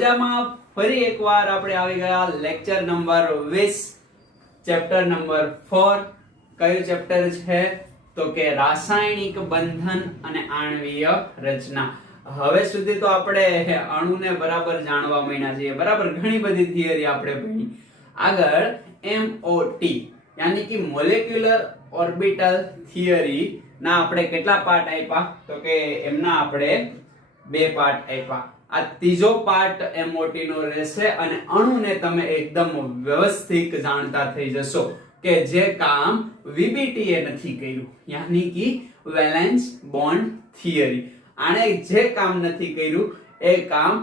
મજામાં ફરી એકવાર આપણે આવી ગયા લેક્ચર નંબર 20 ચેપ્ટર નંબર 4. કયું ચેપ્ટર છે તો કે રાસાયણિક બંધન અને આણ્વીય રચના. હવે સુધી તો આપણે અણુને બરાબર જાણવા માંડ્યા છીએ, બરાબર. ઘણી બધી થિયરી આપણે ભણી. આગળ MOT યાની કે મોલેક્યુલર ઓર્બિટલ થિયરી ના આપણે કેટલા પાર્ટ આપ્યા તો કે એમના આપણે 2 પાર્ટ આપ્યા. આ ત્રીજો પાર્ટ MOT નો રહેશે અને અણુને તમે એકદમ વ્યવસ્થિત જાણતા થઈ જશો કે જે કામ VBT એ નથી કર્યું, યાની કે વેલેન્સ બોન્ડ થિયરી. આણે જે કામ નથી કર્યું એ કામ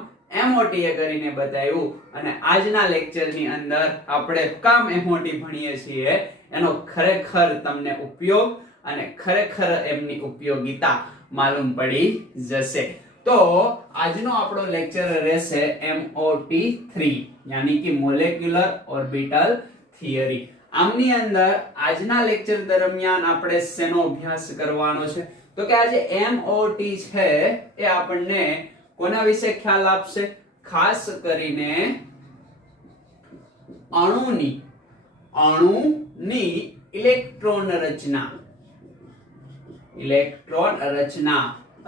MOT એ કરીને બતાવ્યું. અને આજના લેક્ચરની અંદર આપણે કામ MOT ભણીએ છીએ એનો ખરેખર તમને ઉપયોગ અને ખરેખર એમની ઉપયોગિતા માલુમ પડી જશે. તો આજનો આપણો લેક્ચર રહેશે MOT3 યાની કે મોલેક્યુલર ઓર્બિટલ થિયરી. આમની અંદર આજના લેક્ચર દરમિયાન આપણે શેનો અભ્યાસ કરવાનો છે તો કે આજે MOT છે એ આપણને કોના વિશે ખ્યાલ આપશે? ખાસ કરીને અણુની ઇલેક્ટ્રોન રચના.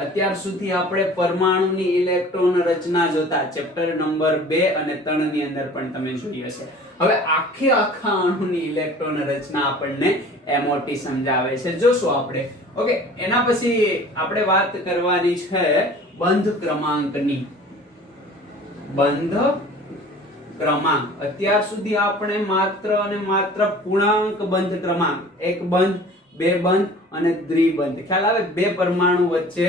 અત્યાર સુધી આપણે પરમાણુની ઇલેક્ટ્રોન રચના જોતા ચેપ્ટર નંબર 2 અને 3 ની અંદર પણ તમે જોઈ હશે. હવે આખા અણુની ઇલેક્ટ્રોન રચના આપણને MOT સમજાવે છે, જોશું આપણે. ઓકે, એના પછી આપણે વાત કરવાની છે બંધ ક્રમાંકની. બંધ ક્રમાંક. અત્યાર સુધી આપણે માત્ર અને માત્ર પૂર્ણાંક બંધ ક્રમાંક, એક બંધ, બે બંધ અને દ્વિબંધ. ખ્યાલ આવે? બે પરમાણુ વચ્ચે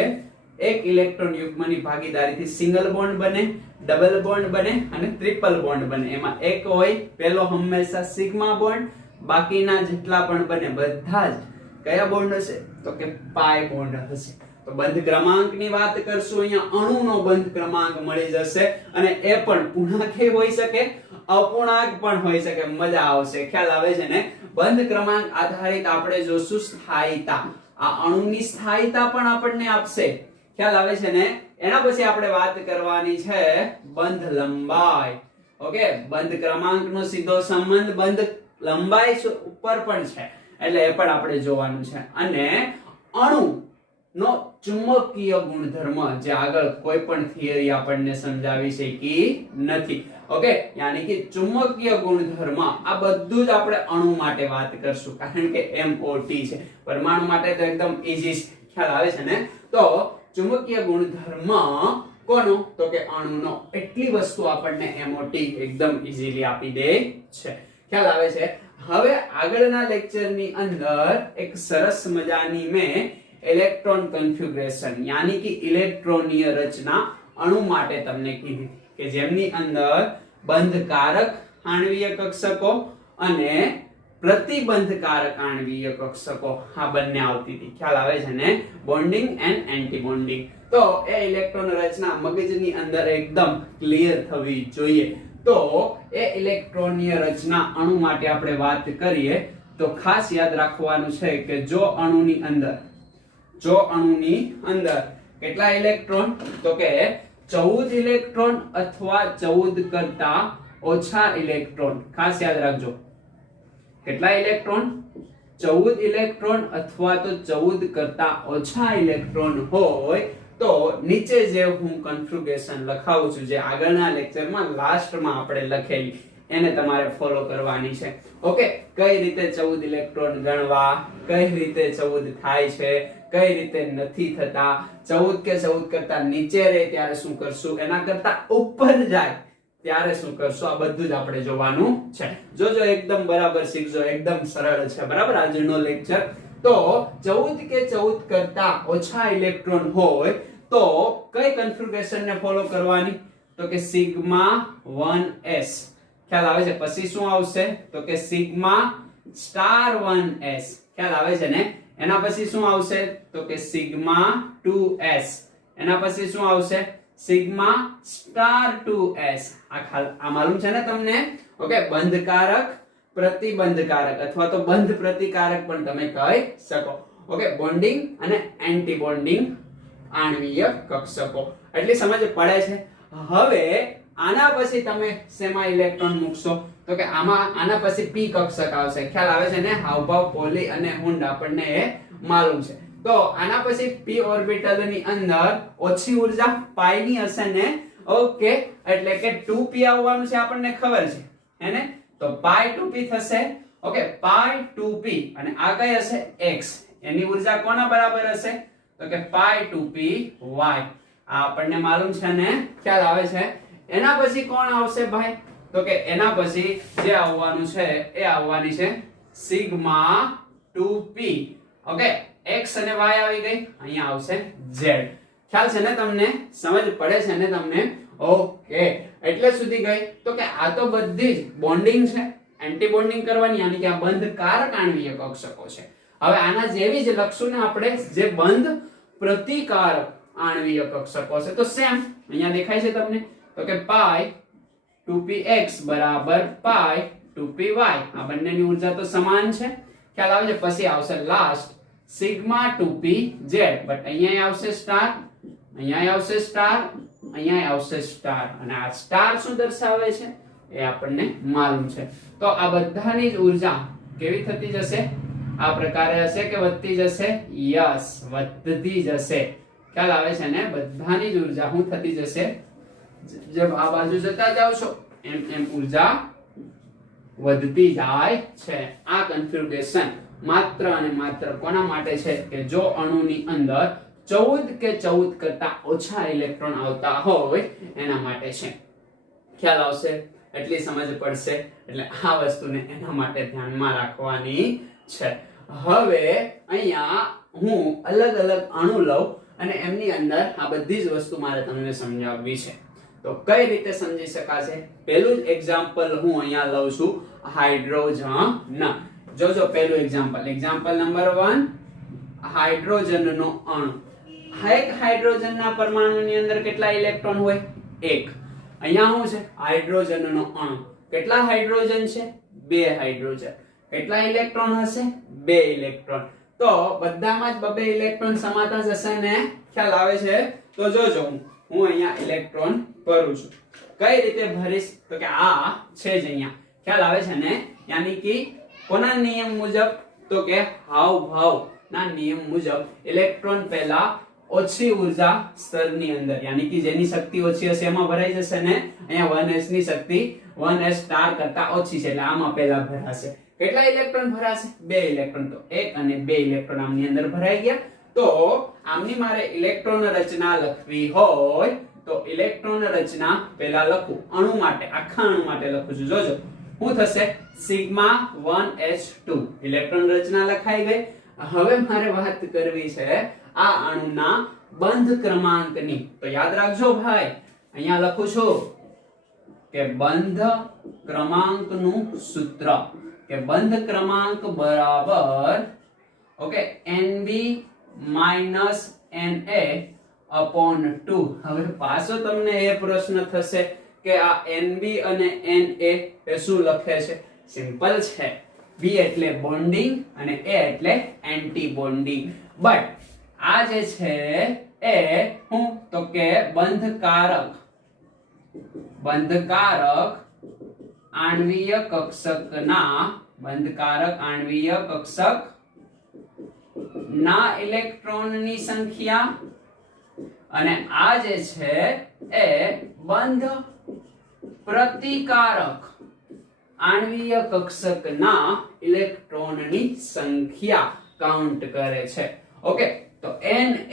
એક ઇલેક્ટ્રોન યુગ્મની ભાગીદારીથી સિંગલ બોન્ડ બને, ડબલ બોન્ડ બને અને ટ્રિપલ બોન્ડ બને. એમાં એક હોય પેલો હંમેશા સિગ્મા બોન્ડ, બાકીના જેટલા પણ બને બધા જ કયા બોન્ડ હશે તો કે પાઈ બોન્ડ હશે. તો બંધ ક્રમાંકની વાત કરશું. અહીંયા અણુનો બંધ ક્રમાંક મળી જશે અને એ પણ પૂર્ણાંક હોઈ શકે, અપૂર્ણાંક પણ હોઈ શકે. મજા આવશે. ખ્યાલ આવે છે ને? બંધ ક્રમાંક આધારિત આપણે જોશું સ્થાયીતા. આ અણુની સ્થાયીતા પણ આપણને આપશે. ખ્યાલ આવે છે ને? એના પછી આપણે વાત કરવાની છે બંધ લંબાઈ. ઓકે, બંધ ક્રમાંકનો સીધો સંબંધ બંધ લંબાઈ ઉપર પણ છે, એટલે એ પણ આપણે જોવાનું છે. અને અણુ નો ચુંબકીય ગુણધર્મ, જે આગળ કોઈ પણ થિયરી આપણને સમજાવી શકી નથી. ઓકે, યાની કે ચુંબકીય ગુણધર્મ, આ બધું જ આપણે અણુ માટે વાત કરશું કારણ કે MOT છે. પરમાણુ માટે તો એકદમ ઈઝી. ખ્યાલ આવે છે ને? તો ચુંબકીય ગુણધર્મ કોનો તો કે અણુનો. એટલી વસ્તુ આપણને MOT એકદમ ઈઝીલી આપી દે છે. ખ્યાલ આવે છે? હવે આગળના લેક્ચરની અંદર એક સરસ મજાની મેં ઇલેક્ટ્રોન કન્ફિગ્યુરેશન યાની કે ઇલેક્ટ્રોનીય રચના અણુ માટે તમને કીધી કે જેમની અંદર બંધકારક આણ્વીય કક્ષકો અને પ્રતિબંધકારક આણ્વીય કક્ષકો આ બંને આવતી હતી. ખ્યાલ આવે છે ને? Bonding and anti bonding. તો એ ઇલેક્ટ્રોન રચના મગજની અંદર એકદમ ક્લિયર થવી જોઈએ. તો એ ઇલેક્ટ્રોનીય રચના અણુ માટે આપણે વાત કરીએ તો ખાસ યાદ રાખવાનું છે કે જો અણુની અંદર કેટલા ઇલેક્ટ્રોન તો કે 14 ઇલેક્ટ્રોન અથવા 14 કરતા ઓછા ઇલેક્ટ્રોન. ખાસ યાદ રાખજો. કેટલા ઇલેક્ટ્રોન? 14 ઇલેક્ટ્રોન અથવા તો 14 કરતા ઓછા ઇલેક્ટ્રોન હોય તો નીચે જે હું કન્ફિગ્યુરેશન લખાવું છું, જે આગળના લેક્ચરમાં લાસ્ટમાં આપણે લખેલી, એને તમારે ફોલો કરવાની છે. ઓકે, કઈ રીતે 14 ઇલેક્ટ્રોન ગણવા, કઈ રીતે 14 થાય છે, કઈ રીતે નથી થતા, 14 કે 14 કરતા નીચે રહે ત્યારે શું કરશું, એના કરતા ઉપર જાય ત્યારે શું કરશું, આ બધું જ આપણે જોવાનું છે. જોજો, એકદમ બરાબર શીખજો. એકદમ સરળ છે, બરાબર આજનો લેક્ચર. તો 14 કે 14 કરતા ઓછા ઇલેક્ટ્રોન હોય તો કઈ કન્ફિગ્યુરેશન ને ફોલો કરવાની તો કે સિગ્મા 1s. ખ્યાલ આવે છે? પછી શું આવશે તો કે સિગ્મા સ્ટાર 1s. ખ્યાલ આવે છે ને? એના પછી શું આવશે તો કે સિગ્મા 2s. એના પછી શું આવશે? Sigma star 2s. આ માલુમ છે ને તમને? ઓકે, બંધકારક, પ્રતિબંધકારક અથવા તો બંધ પ્રતિકારક પણ તમે કહી શકો. ઓકે, બોન્ડિંગ અને એન્ટી બોન્ડિંગ આણ્વીય કક્ષકો. એટલી સમજ પડે છે? હવે આના પછી તમે શેમાં ઇલેક્ટ્રોન મૂકશો તો કે આમાં આના પછી p કક્ષક આવશે. ખ્યાલ આવે છે ને? હાવભાવ, પોલી અને હુંડ આપણને એ માલુમ છે. તો આના પછી p ઓર્બિટલ ની અંદર ઓછી ઉર્જા પાઈ ની હશે ને. ઓકે, એટલે કે 2p આવવાનું છે આપણને ખબર છે હેને. તો પાઈ 2p થશે. ઓકે, પાઈ 2p અને આ કઈ હશે x. એની ઉર્જા કોના બરાબર હશે તો કે પાઈ 2p y. આ આપણને માલુમ છે ને? ખ્યાલ આવે છે? એના પછી કોણ આવશે ભાઈ તો કે એના પછી જે આવવાનું છે એ આવવાની છે સિગ્મા 2p. ઓકે, x અને y આવી ગઈ, અહીંયા આવશે z. ખ્યાલ છે ને તમને? સમજ પડે છે ને તમને? ઓકે, એટલે સુધી ગઈ તો કે આ તો બધી જ બોન્ડિંગ છે, એન્ટી બોન્ડિંગ કરવાની, યાની કે આ બંધકારક આણ્વીય કક્ષકો છે. હવે આના જેવી જ લખશું ને આપણે જે બંધ પ્રતિકારક આણ્વીય કક્ષકો છે. તો સેમ અહીંયા દેખાય છે તમને તો કે પાઈ 2px બરાબર પાઈ 2py. આ બંનેની ઉર્જા તો સમાન છે. ખ્યાલ આવે છે? પછી આવશે લાસ્ટ સિગ્મા 2pz. બટ અહીંયા આવશે સ્ટાર, અહીંયા આવશે સ્ટાર, અહીંયા આવશે સ્ટાર. અને આ સ્ટાર શું દર્શાવે છે એ આપણને માલુમ છે. તો આ બધાની જ ઉર્જા કેવી થતી જશે? આ પ્રકારે હશે કે વધતી જશે? યસ, વધતી જશે. ખ્યાલ આવે છે ને? બધાની જ ઉર્જા શું થતી જશે? જેમ આ બાજુ જતા જાવ છો એમ એમ ઉર્જા વધતી જાય છે. આ કન્ફિગ્યુરેશન માત્ર અને માત્ર કોના માટે છે કે જો અણુની અંદર 14 કે 14 કરતા ઓછા ઇલેક્ટ્રોન આવતા હોય એના માટે છે. ખ્યાલ આવશે? એટલી સમજ પડશે. એટલે આ વસ્તુને એના માટે ધ્યાનમાં રાખવાની છે. હવે અહીંયા હું અલગ અલગ અણુ લઉં અને એમની અંદર આ બધી જ વસ્તુ મારે તમને સમજાવવી છે. તો કઈ રીતે સમજી શકાશે? પહેલું જ એક્ઝામ્પલ હું અહીંયા લઉં છું હાઇડ્રોજન. જોજો પહેલું એક્ઝામ્પલ નંબર 1, હાઇડ્રોજનનો અણુ. એક હાઇડ્રોજનના પરમાણુની અંદર કેટલા ઇલેક્ટ્રોન હોય? 1. અહીંયા શું છે? હાઇડ્રોજનનો અણુ. કેટલા હાઇડ્રોજન છે? 2 હાઇડ્રોજન. કેટલા ઇલેક્ટ્રોન હશે? 2 ઇલેક્ટ્રોન. તો બધામાં જ 2 ઇલેક્ટ્રોન સમાતા જશે ને? ખ્યાલ આવે છે? તો જોજો હું અહીંયા ઇલેક્ટ્રોન ભરું છું. કઈ રીતે ભરીશ તો કે આ છે જ અહીંયા. ખ્યાલ આવે છે ને? યાની કે કોના નિયમ મુજબ તો કે હાવભાવ ના નિયમ મુજબ ઇલેક્ટ્રોન પહેલા ઓછી ઉર્જા સ્તરની અંદર, યાની કે જેની શક્તિ ઓછી હશે એમાં ભરાઈ જશે ને. અહીંયા 1s ની શક્તિ 1s સ્ટાર કરતા ઓછી છે એટલે આમાં પહેલા ભરાશે. કેટલા ઇલેક્ટ્રોન ભરાશે? 2 ઇલેક્ટ્રોન. તો 1 અને 2 ઇલેક્ટ્રોન આમની અંદર ભરાઈ ગયા. તો આમની મારે ઇલેક્ટ્રોન રચના લખવી હોય તો ઇલેક્ટ્રોન રચના પહેલા લખું અણુ માટે, આખા અણુ માટે લખું છું. જોજો શું થશે? સિગ્મા 1h2 ઇલેક્ટ્રોન રચના લખાઈ ગઈ. હવે મારે વાત કરવી છે આ અણુના બંધ ક્રમાંકની. તો યાદ રાખજો ભાઈ, અહીંયા લખું છું કે બંધ ક્રમાંકનું સૂત્ર કે બંધ ક્રમાંક બરાબર ઓકે Nb - Na/2. હવે પાછો તમને એ પ્રશ્ન થશે કે આ Nb અને Na એ શું લખે છે? સિમ્પલ છે. B એટલે બોન્ડિંગ અને A એટલે એન્ટી બોન્ડિંગ. બટ આ જે છે એ હું તો કે બંધકારક આણ્વીય કક્ષક ના ઇલેક્ટ્રોનની સંખ્યા અને આ જે છે એ બંધ પ્રતિકારક આણ્વીય કક્ષકના ઇલેક્ટ્રોનની સંખ્યા કાઉન્ટ કરે છે. ઓકે, તો Na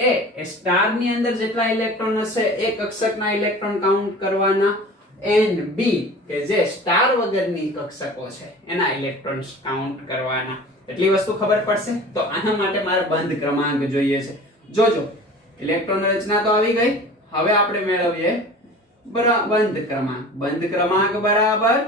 એ સ્ટાર ની અંદર જેટલા ઇલેક્ટ્રોન હશે એ કક્ષકના ઇલેક્ટ્રોન કાઉન્ટ કરવાના. Nb કે જે સ્ટાર વગરની કક્ષકો છે એના ઇલેક્ટ્રોન્સ કાઉન્ટ કરવાના. એટલી વસ્તુ ખબર પડશે. તો આના માટે મારે બંધ ક્રમાંક જોઈએ છે. જોજો ઇલેક્ટ્રોન રચના તો આવી ગઈ. હવે આપણે મેળવીએ બંધ ક્રમાંક. બંધ ક્રમાંક બરાબર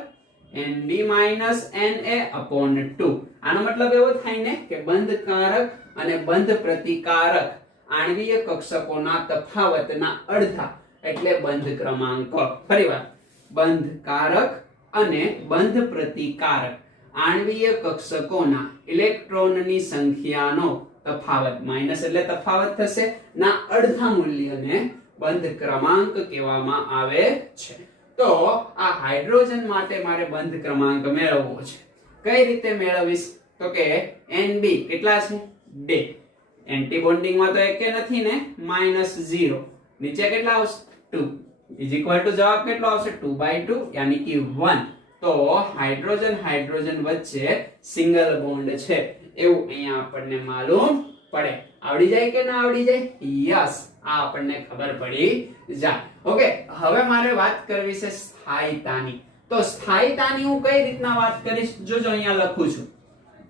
Nb - Na/2. આનો મતલબ એવો થાય ને કે બંધકારક અને બંધ પ્રતિકારક આણ્વીય કક્ષકોના તફાવતના અડધા એટલે બંધ ક્રમાંક. ફરીવાર, બંધકારક અને બંધ પ્રતિકારક આણ્વીય કક્ષકોના ઇલેક્ટ્રોનની સંખ્યાનો તફાવત, માઈનસ એટલે તફાવત થશે, ના અડધા મૂલ્યને બંધ ક્રમાંક કહેવામાં આવે છે. તો આ હાઇડ્રોજન માટે મારે બંધ ક્રમાંક મેળવવો છે. કઈ રીતે મેળવીશ તો કે NB કેટલા છે 2. એન્ટી બોન્ડિંગ માં તો એક નથી ને -0. નીચે કેટલા આવશે 2 ઇઝ ઇક્વલ ટુ જવાબ કેટલો આવશે 2/2 યાની કે 1. તો હાઇડ્રોજન હાઇડ્રોજન વચ્ચે સિંગલ બોન્ડ છે એવું અહીંયા આપણને માલુમ પડે. આવડી જાય કે ના આવડી જાય? યસ, આ આપણને ખબર પડી જાય. ઓકે, હવે મારે વાત કરવી છે સ્થાયીતાની. તો સ્થાયીતાની હું કઈ રીતના વાત કરીશ? જોજો અહીંયા લખું છું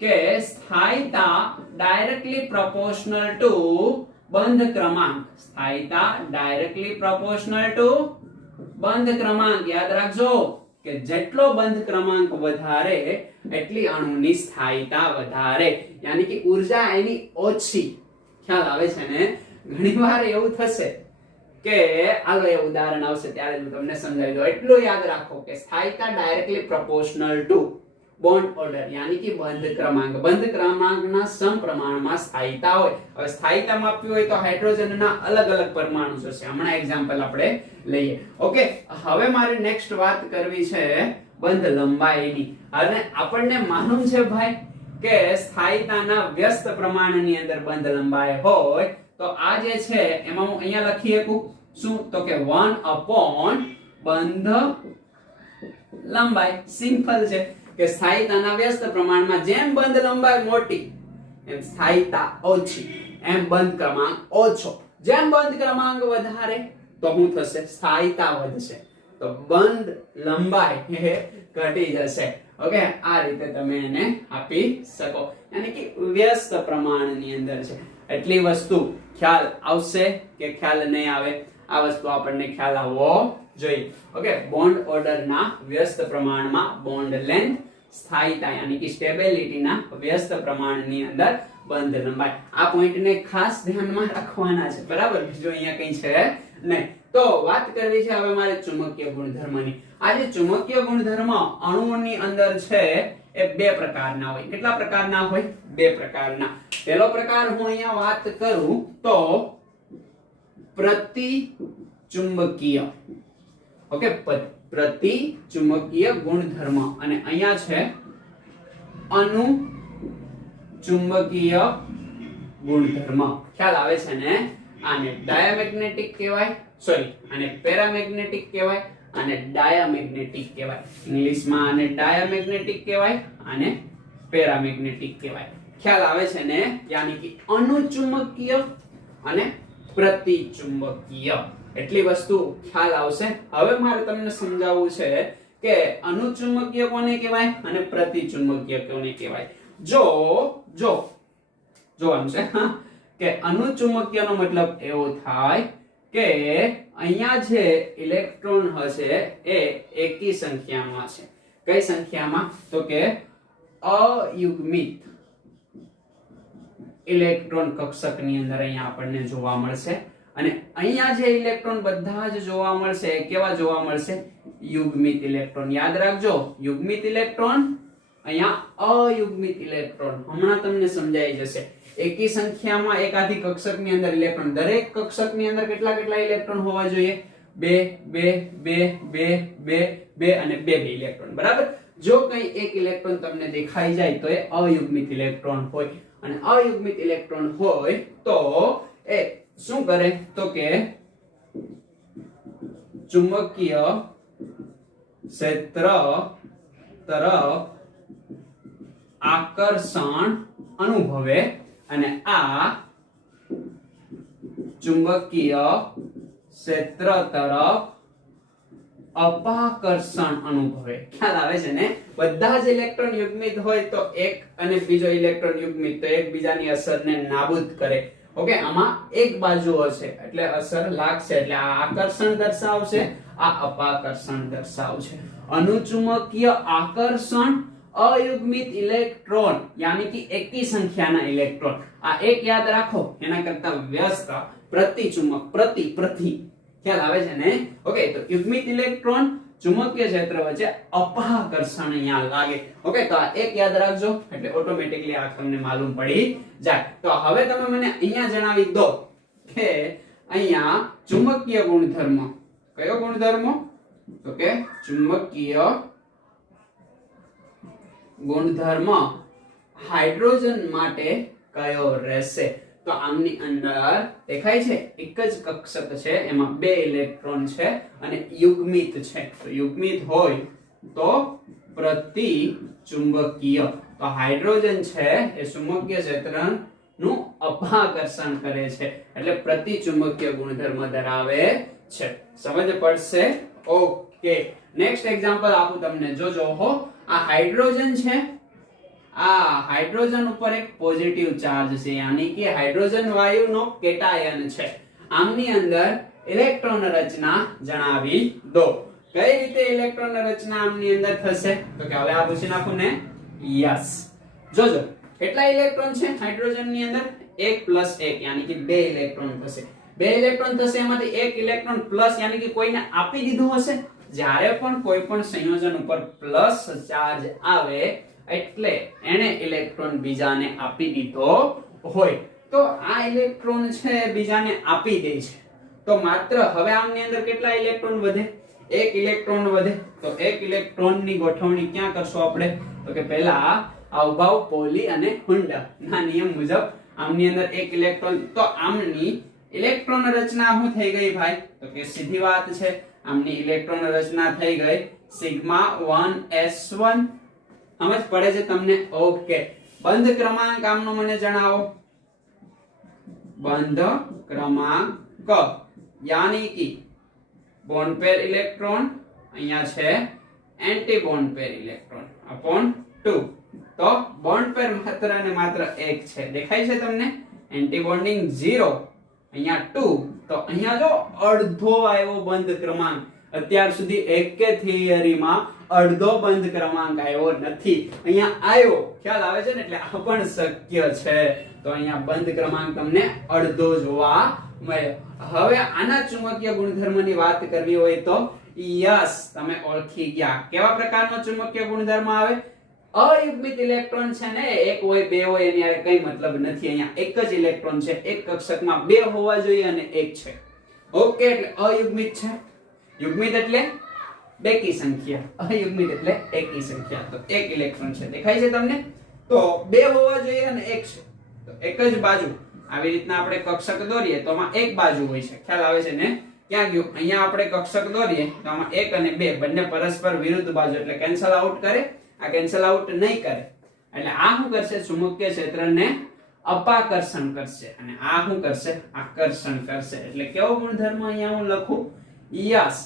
કે સ્થાયીતા ડાયરેક્ટલી પ્રોપોર્શનલ ટુ બંધ ક્રમાંક. સ્થાયીતા ડાયરેક્ટલી પ્રોપોર્શનલ ટુ બંધ ક્રમાંક. યાદ રાખજો કે જેટલો બંધ ક્રમાંક વધારે એટલી અણુની સ્થાયીતા વધારે, યાની કે ઊર્જા એની ઓછી. ખ્યાલ આવે છે ને? ઘણીવાર એવું થશે કે આલો એ ઉદાહરણ આવશે ત્યારે હું તમને સમજાવી દઉં. એટલું યાદ રાખો કે સ્થાયીતા directly proportional to bond order યાની કે બંધ ક્રમાંક. બંધ ક્રમાંકના સમપ્રમાણમાં સ્થાયીતા હોય. હવે સ્થાયીતા માપવી હોય તો હાઇડ્રોજનના અલગ અલગ પરમાણુ છે. હમણાં એક્ઝામ્પલ આપણે લઈએ. ઓકે, હવે મારે નેક્સ્ટ વાત કરવી છે બંધ લંબાઈની. અને આપણને માલુમ છે ભાઈ કે સ્થાયીતાના વ્યસ્ત પ્રમાણની અંદર બંધ લંબાઈ હોય તો આ જે છે એમાં હું અહીંયા લખી શકું શું તો કે 1 બંધ લંબાઈ. સિમ્પલ છે કે સ્થાયીતાના વ્યસ્ત પ્રમાણમાં જેમ બંધ લંબાઈ મોટી એમ સ્થાયીતા ઓછી, એમ બંધ ક્રમાંક ઓછો. જેમ બંધ ક્રમાંક વધારે તો શું થશે? સ્થાયીતા વધશે, તો બંધ લંબાઈ ઘટી જશે. ઓકે, આ રીતે તમે એને આપી શકો. યાની કે વ્યસ્ત પ્રમાણની અંદર છે. એટલી વસ્તુ ખ્યાલ આવશે કે ખ્યાલ નહીં આવે? આ વસ્તુ આપણને ખ્યાલ આવવો જોઈએ. ઓકે, બોન્ડ ઓર્ડરના વ્યસ્ત પ્રમાણમાં બોન્ડ લેન્થ, સ્થાયીતા યાની કે સ્ટેબિલિટીના વ્યસ્ત પ્રમાણની અંદર બંધ લંબાઈ. આ પોઈન્ટને ખાસ ધ્યાનમાં રાખવાના છે, બરાબર? જો અહીંયા કંઈ છે નહીં. તો વાત કરવી છે હવે મારે ચુંબકીય ગુણધર્મની. આ જે ચુંબકીય ગુણધર્મ અણુઓની અંદર છે એ બે પ્રકારના હોય. કેટલા પ્રકારના હોય? બે પ્રકારના. પહેલો પ્રકાર હું અહીંયા વાત કરું તો પ્રતિચુંબકીય. ઓકે, પ્રતિચુંબકીય ગુણધર્મ. અને અહીંયા છે અનુચુંબકીય ગુણધર્મ. ખ્યાલ આવે છે ને? આને ડાયામેગ્નેટિક કહેવાય, સોરી આને પેરામેગ્નેટિક કહેવાય, આને ડાયામેગ્નેટિક કહેવાય. ઇંગ્લિશમાં આને ડાયામેગ્નેટિક કહેવાય, આને પેરામેગ્નેટિક કહેવાય. ખ્યાલ આવે છે ને? યાની કે અનુચુંબકીય અને પ્રતિચુંબકીય. એટલી વસ્તુ ખ્યાલ આવશે. હવે મારે તમને સમજાવવું છે કે અનુચુંબકીય કોને કહેવાય અને પ્રતિચુંબકીય કોને કહેવાય. જોવાનું છે કે અનુચુંબકીયનો મતલબ એવો થાય કે અહીંયા જે ઇલેક્ટ્રોન હશે એ એકી સંખ્યામાં છે. કઈ સંખ્યામાં? તો કે અયુગ્મિત ઇલેક્ટ્રોન કક્ષકની અંદર અહીંયા આપણને જોવા મળશે. અને અહીંયા જે ઇલેક્ટ્રોન બધા જ જોવા મળશે કેવા જોવા મળશે? યુગ્મિત ઇલેક્ટ્રોન. યાદ રાખજો, યુગ્મિત ઇલેક્ટ્રોન, અહીંયા અયુગ્મિત ઇલેક્ટ્રોન. હમણાં તમને સમજાઈ જશે. એકી સંખ્યામાં એકાધી કક્ષકની અંદર ઇલેક્ટ્રોન, દરેક કક્ષકની અંદર કેટલા કેટલા ઇલેક્ટ્રોન હોવા જોઈએ? 2 અને 2 ઇલેક્ટ્રોન. બરાબર? જો કઈ એક ઇલેક્ટ્રોન તમને દેખાઈ જાય તો એ અયુગ્મિત ઇલેક્ટ્રોન હોય. અને અયુગ્મિત ઇલેક્ટ્રોન હોય તો એ શું કરે? તો કે ચુંબકીય ક્ષેત્ર તરફ આકર્ષણ અનુભવે અને આ ચુંબકીય ક્ષેત્ર તરફ અપાકર્ષણ અનુભવે. ખ્યાલ આવે છે ને? બધા જ ઇલેક્ટ્રોન યુગ્મિત હોય તો એક અને બીજો ઇલેક્ટ્રોન યુગ્મિત તો એકબીજાની અસરને નાબૂદ કરે. ઓકે, આમાં એક બાજુ હશે એટલે અસર લાગશે, એટલે આ આકર્ષણ દર્શાવશે, આ અપાકર્ષણ દર્શાવશે. અનુચુંબકીય આકર્ષણ અયુગ્મિત ઇલેક્ટ્રોન યાની કે એકી સંખ્યાના ઇલેક્ટ્રોન. આ એક યાદ રાખો, એના કરતા વ્યસ્ત પ્રતિચુંબક પ્રતિ. ખ્યાલ આવે છે ને? ઓકે, તો યુગ્મિત ઇલેક્ટ્રોન ચુંબકીય ક્ષેત્ર વચ્ચે અપાકર્ષણ અહીંયા લાગે. ઓકે, તો આ એક યાદ રાખજો એટલે ઓટોમેટિકલી આ તમને માલુમ પડી જાય. તો હવે તમે મને અહીંયા જણાવી દો કે અહીંયા ચુંબકીય ગુણધર્મ કયો ગુણધર્મ? તો કે ચુંબકીય ગુણધર્મ હાઇડ્રોજન માટે કયો રહેશે? તો આમની અંદર દેખાય છે એક જ કક્ષક છે, એમાં બે ઇલેક્ટ્રોન છે અને યુગ્મિત છે. તો યુગ્મિત હોય તો પ્રતિ ચુંબકીય, તો હાઇડ્રોજન છે એ ચુંબકીય ક્ષેત્રનું અપાકર્ષણ કરે છે એટલે પ્રતિ ચુંબકીય ગુણધર્મ ધરાવે છે. સમજ પડશે? ઓકે, નેક્સ્ટ એક્ઝામ્પલ આપું તમને. જોજો હો, આ હાઇડ્રોજન છે, આ હાઇડ્રોજન ઉપર એક પોઝિટિવ ચાર્જ છે, યાની કે હાઇડ્રોજન વાયુનો કેટાયન છે. આમની અંદર ઇલેક્ટ્રોન રચના જણાવી દો. કઈ રીતે ઇલેક્ટ્રોન રચના આમની અંદર થશે? તો કે હવે આ પૂછી નાખું ને. યસ, જોજો કેટલા ઇલેક્ટ્રોન છે હાઇડ્રોજન ની અંદર? 1 + 1 યાની કે 2 ઇલેક્ટ્રોન થશે. 2 ઇલેક્ટ્રોન થશે, એમાંથી 1 ઇલેક્ટ્રોન પ્લસ યાની કે કોઈને આપી દીધો હશે. જ્યારે પણ કોઈ પણ સંયોજન ઉપર પ્લસ ચાર્જ આવે એટલે એને ઇલેક્ટ્રોન બીજાને આપી દીધો હોય. તો આ ઇલેક્ટ્રોન છે બીજાને આપી દે છે, તો માત્ર હવે આમની અંદર કેટલા ઇલેક્ટ્રોન વધે? 1 ઇલેક્ટ્રોન વધે. તો 1 ઇલેક્ટ્રોન ની ગોઠવણી ક્યાં કરશું આપણે? તો કે પહેલા અવભાવ, પોલી અને હુંડા ના નિયમ મુજબ આમની અંદર 1 ઇલેક્ટ્રોન, તો આમની ઇલેક્ટ્રોન રચના શું થઈ ગઈ ભાઈ? તો કે સીધી વાત છે, આમની ઇલેક્ટ્રોન રચના થઈ ગઈ σ1s1. સમજ પડે છે તમને? ઓકે, બંધ ક્રમાંક આમનો મને જણાવો. બંધ ક્રમાંક યાની કે બોન્ડ પેર ઇલેક્ટ્રોન, અહીંયા છે એન્ટી બોન્ડ પેર ઇલેક્ટ્રોન અપોન 2. તો બોન્ડ પેર માત્ર અને માત્ર 1 છે, દેખાય છે તમને? એન્ટી બોન્ડિંગ 0, અહીંયા 2. તો અહીંયા જો અડધો આવ્યો બંધ ક્રમાંક. અત્યાર સુધી એકે થિયરીમાં અડધો બંધ ક્રમાંક આવ્યો નથી, અહીંયા આવ્યો. ખ્યાલ આવે છે ને? એટલે આ પણ શક્ય છે. તો અહીંયા બંધ ક્રમાંક તમને અડધો જોવા મળ્યો. હવે આના ચુંબકીય ગુણધર્મની વાત કરવી હોય તો યસ, તમે ઓળખી ગયા. કેવા પ્રકારનો ચુંબકીય ગુણધર્મ આવે? અયુગ્મિત ઇલેક્ટ્રોન છે ને, 1 હોય 2 હોય એની આરે કઈ મતલબ નથી. અહીંયા એક જ ઇલેક્ટ્રોન છે, એક કક્ષકમાં 2 હોવા જોઈએ અને 1 છે. ઓકે, એટલે અયુગ્મિત છે. યુગ્મિત એટલે બેકી સંખ્યા, અયુગ્મિત એટલે એકી સંખ્યા. તો 1 ઇલેક્ટ્રોન છે, દેખાય છે તમને? તો 2 હોવા જોઈએ અને 1 છે, તો એક જ બાજુ. આવી રીતના આપણે કક્ષક દોરીએ તો આમાં એક બાજુ હોય છે. ખ્યાલ આવે છે ને? ક્યાં ગયું? અહીંયા આપણે કક્ષક દોરીએ તો આમાં 1 અને 2 બંને પરસ્પર વિરુદ્ધ બાજુ, એટલે કેન્સલ આઉટ કરે. આ કેન્સલ આઉટ નહીં કરે, એટલે આ શું કરશે? ચુંબકીય ક્ષેત્રને અપાકર્ષણ કરશે અને આ શું કરશે? આકર્ષણ કરશે. એટલે કેવો ગુણધર્મ અહીંયા હું લખું? યસ,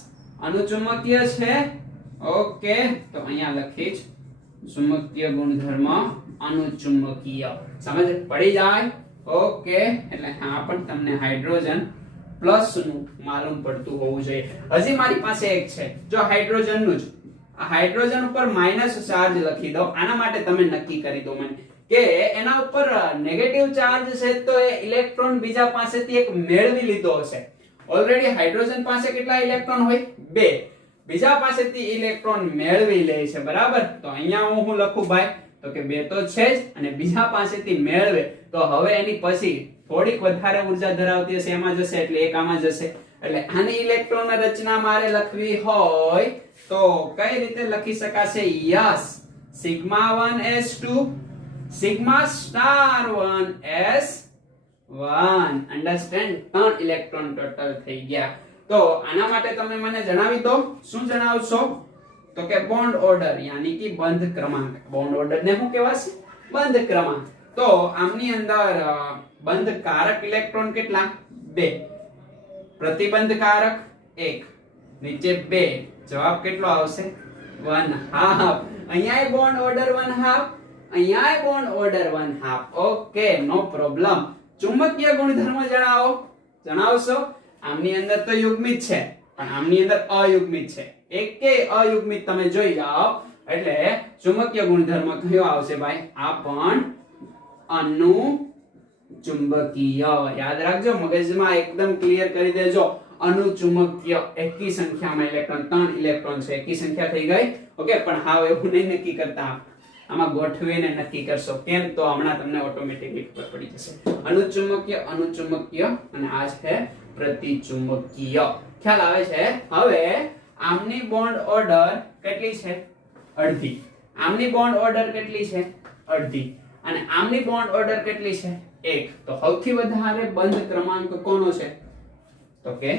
અનુચુંબકીય છે. ઓકે, તો અહીંયા લખીશ ચુંબકીય ગુણધર્મ અનુચુંબકીય. સમજ પડી જાય? ઓકે, એટલે આ પણ તમને હાઇડ્રોજન પ્લસ નું માલુમ પડતું હોવું જોઈએ. હજી મારી પાસે એક છે, જો હાઇડ્રોજન નું જ. આ હાઇડ્રોજન ઉપર માઈનસ ચાર્જ લખી દો. આના માટે તમે નક્કી કરી દો મને કે એના ઉપર નેગેટિવ ચાર્જ છે, તો એ ઇલેક્ટ્રોન બીજા પાસેથી એક મેળવી લીધો હશે. ઓલરેડી હાઇડ્રોજન પાસે કેટલા ઇલેક્ટ્રોન હોય? 2. બીજા પાસેથી ઇલેક્ટ્રોન મેળવી લે છે, બરાબર? તો અહીંયા હું શું લખું ભાઈ? તો કે 2 તો છે જ, અને બીજા પાસેથી મેળવે તો હવે એની પછી થોડીક વધારે ઉર્જા ધરાવતી હશે એમાં જશે, એટલે એક આમાં જશે. એટલે આની ઇલેક્ટ્રોન રચના મારે લખવી હોય તો કઈ રીતે લખી શકાશે? Yes, σ1s2 σ*1s1. Understand? 3 electron total થઈ ગયા. તો આના માટે તમે મને જણાવી દો. શું જણાવશો? તો કે બોન્ડ ઓર્ડર યાની કે બંધ ક્રમાંક. બોન્ડ ઓર્ડર ને શું કહેવાશે? બંધ ક્રમાંક. તો આમની અંદર બંધ કારક ઇલેક્ટ્રોન કેટલા? 2. પ્રતિબંધ કારક 1, નીચે 2. જવાબ કેટલો આવશે? 1/2. અહીંયા બોન્ડ ઓર્ડર 1/2, અહીંયા બોન્ડ ઓર્ડર 1/2. ઓકે, નો પ્રોબ્લેમ. ચુંબકીય ગુણધર્મ જણાવો. જણાવશો? આમની અંદર તો યુગ્મિત છે, પણ આમની અંદર અયુગ્મિત છે. એકે અયુગ્મિત તમે જોઈ જાઓ એટલે ચુંબકીય ગુણધર્મ કયો આવશે ભાઈ? આ પણ અનુચુંબકીય. યાદ રાખજો, મગજમાં એકદમ ક્લિયર કરી દેજો. અનુચુંબકીય, એકી સંખ્યામાં ઇલેક્ટ્રોન, 3 ઇલેક્ટ્રોન છે, એકી સંખ્યા થઈ ગઈ. ઓકે, પણ હા એવું નહીં નક્કી કરતા, આમાં ગોઠવીને નક્કી કરશો. કેમ? તો હમણાં તમને ઓટોમેટિકલી ખબર પડી જશે. અનુચુંબકીય, અનુચુંબકીય અને આ છે પ્રતિચુંબકીય. ખ્યાલ આવે છે? હવે આમની બોન્ડ ઓર્ડર કેટલી છે? અડધી. આમની બોન્ડ ઓર્ડર કેટલી છે? અડધી. અને આમની બોન્ડ ઓર્ડર કેટલી છે? 1. તો સૌથી વધારે બંધ ક્રમાંક કોનો છે? તો કે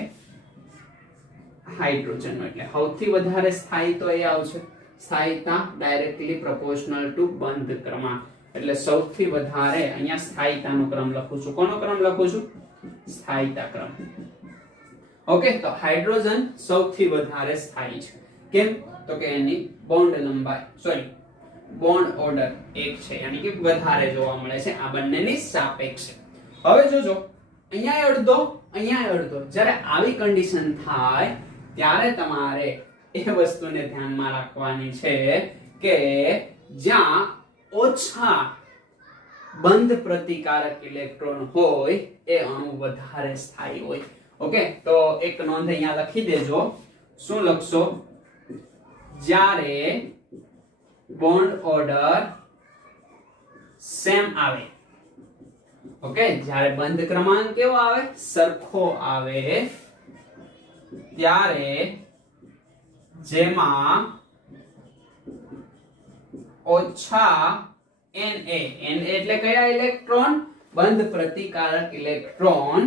હાઇડ્રોજનનો. એટલે સૌથી વધારે સ્થાયી તો એ આવશે. સ્થાયીતા ડાયરેક્ટલી પ્રોપોર્શનલ ટુ બંધ ક્રમાંક. એટલે સૌથી વધારે અહીંયા સ્થાયીતાનો ક્રમ લખું છું. કોનો ક્રમ લખું છું? સ્થાયીતા ક્રમ. ઓકે, તો હાઇડ્રોજન સૌથી વધારે સ્થાયી છે. કેમ? તો કે એની બોન્ડ લંબાઈ સોરી બોન્ડ ઓર્ડર 1 છે, યાની કે વધારે જોવા મળે છે આ બંનેની સાપેક્ષે. હવે જોજો, અહીંયા અડધો, અહીંયા અડધો. જ્યારે આવી કન્ડિશન થાય ત્યારે તમારે એ વસ્તુને ધ્યાનમાં રાખવાની છે કે જ્યાં ઓછા બંધ પ્રતિકારક ઇલેક્ટ્રોન હોય એ અણુ વધારે સ્થાયી હોય. ઓકે, તો એક નોંધ અહીંયા લખી દેજો. શું લખશો? જ્યારે બોન્ડ ઓર્ડર સેમ આવે, ઓકે, જ્યારે બંધ ક્રમાંક કેવો આવે? સરખો આવે, ત્યારે જેમાં ઓછા Na એટલે કયા ઇલેક્ટ્રોન? બંધ પ્રતિકારક ઇલેક્ટ્રોન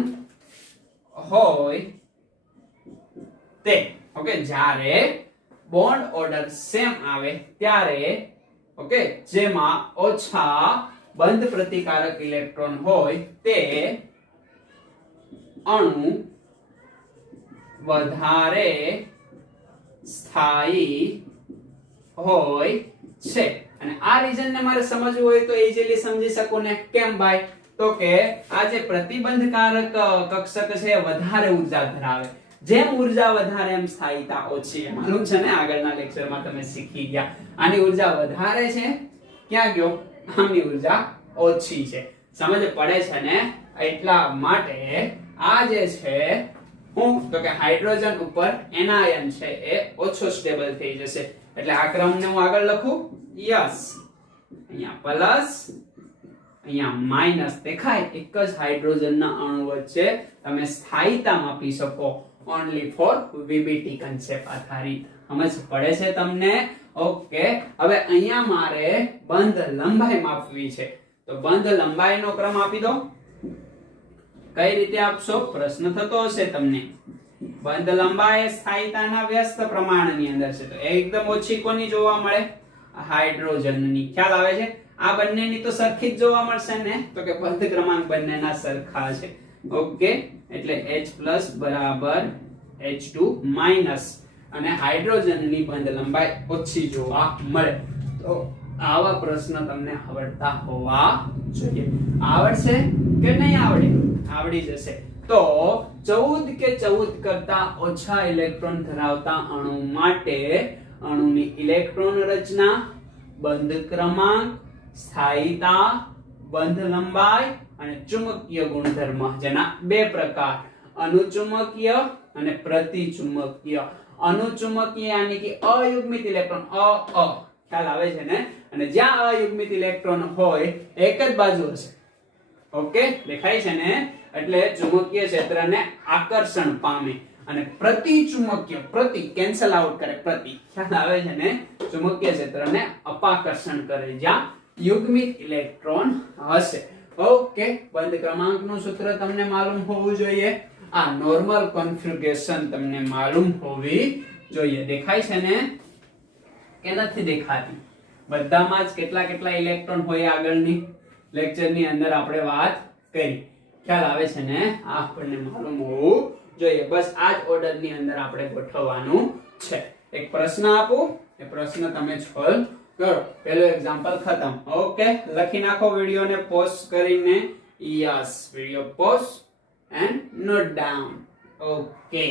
હોય તે. ઓકે, જ્યારે બોન્ડ ઓર્ડર સેમ આવે ત્યારે, ઓકે, જેમાં ઓછા બંધ પ્રતિકારક ઇલેક્ટ્રોન હોય તે અણુ વધારે સ્થાયી હોય છે. અને આ રીઝન ને મારે સમજવું હોય તો ઈઝીલી સમજી શકું ને. કેમ ભાઈ? તો કે આ જે પ્રતિબંધકારક કક્ષક છે એ વધારે ઉર્જા ધરાવે. જેમ ઉર્જા વધારે એમ સ્થાયીતા ઓછી. માલુમ છે ને, આગળના લેક્ચરમાં તમે શીખી ગયા. આની ઉર્જા વધારે છે, ક્યાં ગયો? આમની ઉર્જા ઓછી છે. સમજ પડે છે ને? એટલા માટે આ જે છે હું તો કે હાઇડ્રોજન ઉપર એનાયન છે એ ઓછો સ્ટેબલ થઈ જશે. એટલે આ ક્રમને હું આગળ લખું. યસ, અહીંયા પ્લસ, અહીંયા માઈનસ. દેખાય? એક જ હાઇડ્રોજનના અણુ વચ્ચે તમે સ્થાયીતા માપી શકો. ઓન્લી ફોર વીબીટી કન્સેપ્ટ આધારિત. સમજ પડે છે તમને? ઓકે, હવે અહીંયા મારે બંધ લંબાઈ માપવી છે. તો બંધ લંબાઈનો ક્રમ આપી દો. કઈ રીતે આપશો? પ્રશ્ન થતો હશે તમને. બંધ લંબાઈ સ્થાયીતાના વ્યસ્ત પ્રમાણની અંદર છે. તો એકદમ ઓછી કોની જોવા મળે? હાઇડ્રોજનની. ખ્યાલ આવે છે? આ બંનેની તો સરખી જ જોવા મળશે ને. તો કે બંધ ક્રમાંક બંનેના સરખા છે. ઓકે, એટલે H+ બરાબર H2 માઈનસ, અને હાઇડ્રોજનની બંધ લંબાઈ ઓછી જોવા મળે. તો આવા પ્રશ્ન તમને આવડતા હોવા જોઈએ. આવડશે કે નહીં આવડે? આવડી જશે. તો 14 કે 14 કરતા ઓછા ઇલેક્ટ્રોન ધરાવતા અણુ માટે અણુની ઇલેક્ટ્રોન રચના, બંધ ક્રમાંક, સ્થાયીતા, બંધ લંબાઈ અને ચુંબકીય ગુણધર્મ, જેના બે પ્રકાર, અનુચુંબકીય અને પ્રતિચુંબકીય. અનુચુંબકીય યાની કે અયુગ્મિત ઇલેક્ટ્રોન, ખ્યાલ આવે છે ને? અને જ્યાં અયુગ્મિત ઇલેક્ટ્રોન હોય એક જ બાજુ હશે. ઓકે, દેખાય છે ને? એટલે ચુંબકીય ક્ષેત્રને આકર્ષણ પામે. અને પ્રતિચુંબકીય, પ્રતિ કેન્સલ આઉટ કરે, પ્રતિ, ખ્યાલ આવે છે ને? ચુંબકીય ક્ષેત્રને અપાકર્ષણ કરે જ્યાં યુગ્મિત ઇલેક્ટ્રોન હશે. ઓકે, બંધ ક્રમાંકનું સૂત્ર તમને માલુમ હોવું જોઈએ. આ નોર્મલ કોન્ફિગરેશન તમને માલુમ હોવી જોઈએ. દેખાય છે ને કે નથી દેખાતી? બધામાં જ કેટલા કેટલા ઇલેક્ટ્રોન હોય આગળની લેક્ચરની અંદર આપણે વાત કરી. ખ્યાલ આવે છે ને? આ આપણને માલુમ હોવું જોઈએ. બસ આ જ ઓર્ડરની અંદર આપણે ગોઠવવાનું છે. એક પ્રશ્ન આપું, એ પ્રશ્ન તમે સોલ્વ કરો. પહેલો એક્ઝામ્પલ ખતમ. ઓકે, લખી નાખો વિડિયોને પોઝ કરીને. Yes, video pause and note down. Okay,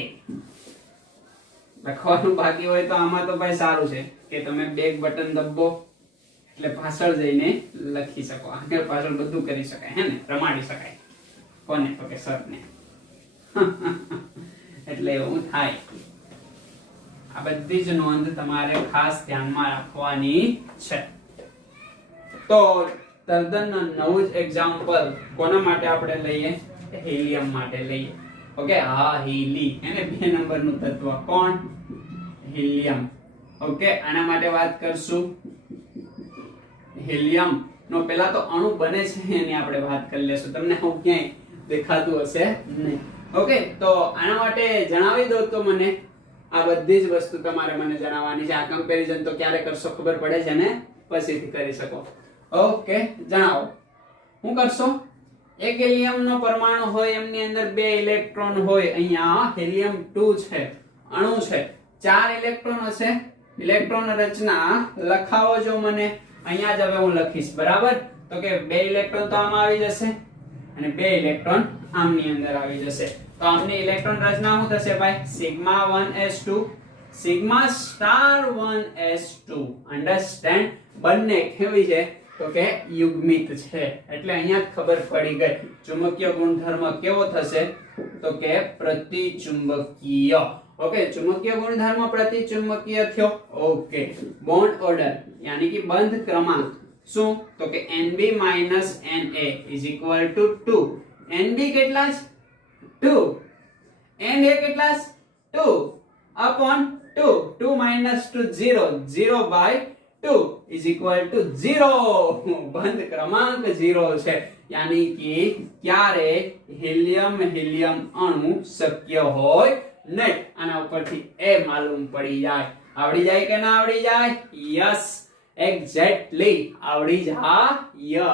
લખવાનું બાકી હોય તો આમાં તો ભાઈ સારું છે કે તમે બેક બટન દબો એટલે પાછળ જઈને લખી શકો. આગળ પાછળ બધું કરી શકાય, હે ને? રમાડી શકાય. કોને? તો કે સરને. એટલે એવું થાય. આ બધી જ નોંધ તમારે ખાસ ધ્યાનમાં રાખવાની છે. તો તદ્દન નવું જ એક્ઝામ્પલ કોના માટે આપણે લઈએ? હિલિયમ માટે લઈએ. ઓકે, હા, હીલી, એને 2 નંબરનું તત્વ. કોણ? હિલિયમ. ઓકે, આના માટે વાત કરશું હિલિયમ નો પહેલા તો અણુ બને છે એની આપણે વાત કરી લેશું. તમને હું ક્યાંય દેખાતું હશે નહીં. ઓકે, તો આના માટે જણાવી દો તો મને આ બધી જ વસ્તુ તમારે મને જણાવવાની છે. આ કમ્પેરિઝન તો ક્યારે કરશો ખબર પડે છે ને પછીથી કરી શકો. ઓકે, જણાવો શું કરશો. એક હિલિયમ નો પરમાણુ હોય, એમની અંદર 2 ઇલેક્ટ્રોન હોય. અહીંયા હિલિયમ 2 છે, અણુ છે, 4 ઇલેક્ટ્રોન હશે. ઇલેક્ટ્રોન રચના લખાવો જો મને. અહીંયા જ હવે હું લખીશ, બરાબર. તો કે 2 ઇલેક્ટ્રોન તો આમાં આવી જશે અને 2 ઇલેક્ટ્રોન આમની અંદર આવી જશે. તો આમની ઇલેક્ટ્રોન રચના શું થશે ભાઈ? Sigma 1s2 sigma star 1s2. Understand? બંને કેવી છે? તો કે યુગ્મિત છે. એટલે અહીંયા જ ખબર પડી ગઈ. ચુંબકીય ગુણધર્મ કેવો થશે? તો કે પ્રતિચુંબકીય. ઓકે, ચુંબકીય ગુણધર્મ પ્રતિચુંબકીય થયો. ઓકે, બોન્ડ ઓર્ડર યાની કે બંધ ક્રમાંક શું? તો કે Nb - Na = 2. Nb કેટલા છે? 2. Na કેટલા છે? 2 upon 2. 2 - 2 0. 0/2 = 0. બંધ ક્રમાંક 0 છે. યાની કે ક્યારે હિલિયમ અણુ શક્ય હોય નહીં. આના ઉપરથી એ માલુમ પડી જાય. આવડી જાય કે ના આવડી જાય? યસ, એક્ઝેક્ટલી આવડી જાય.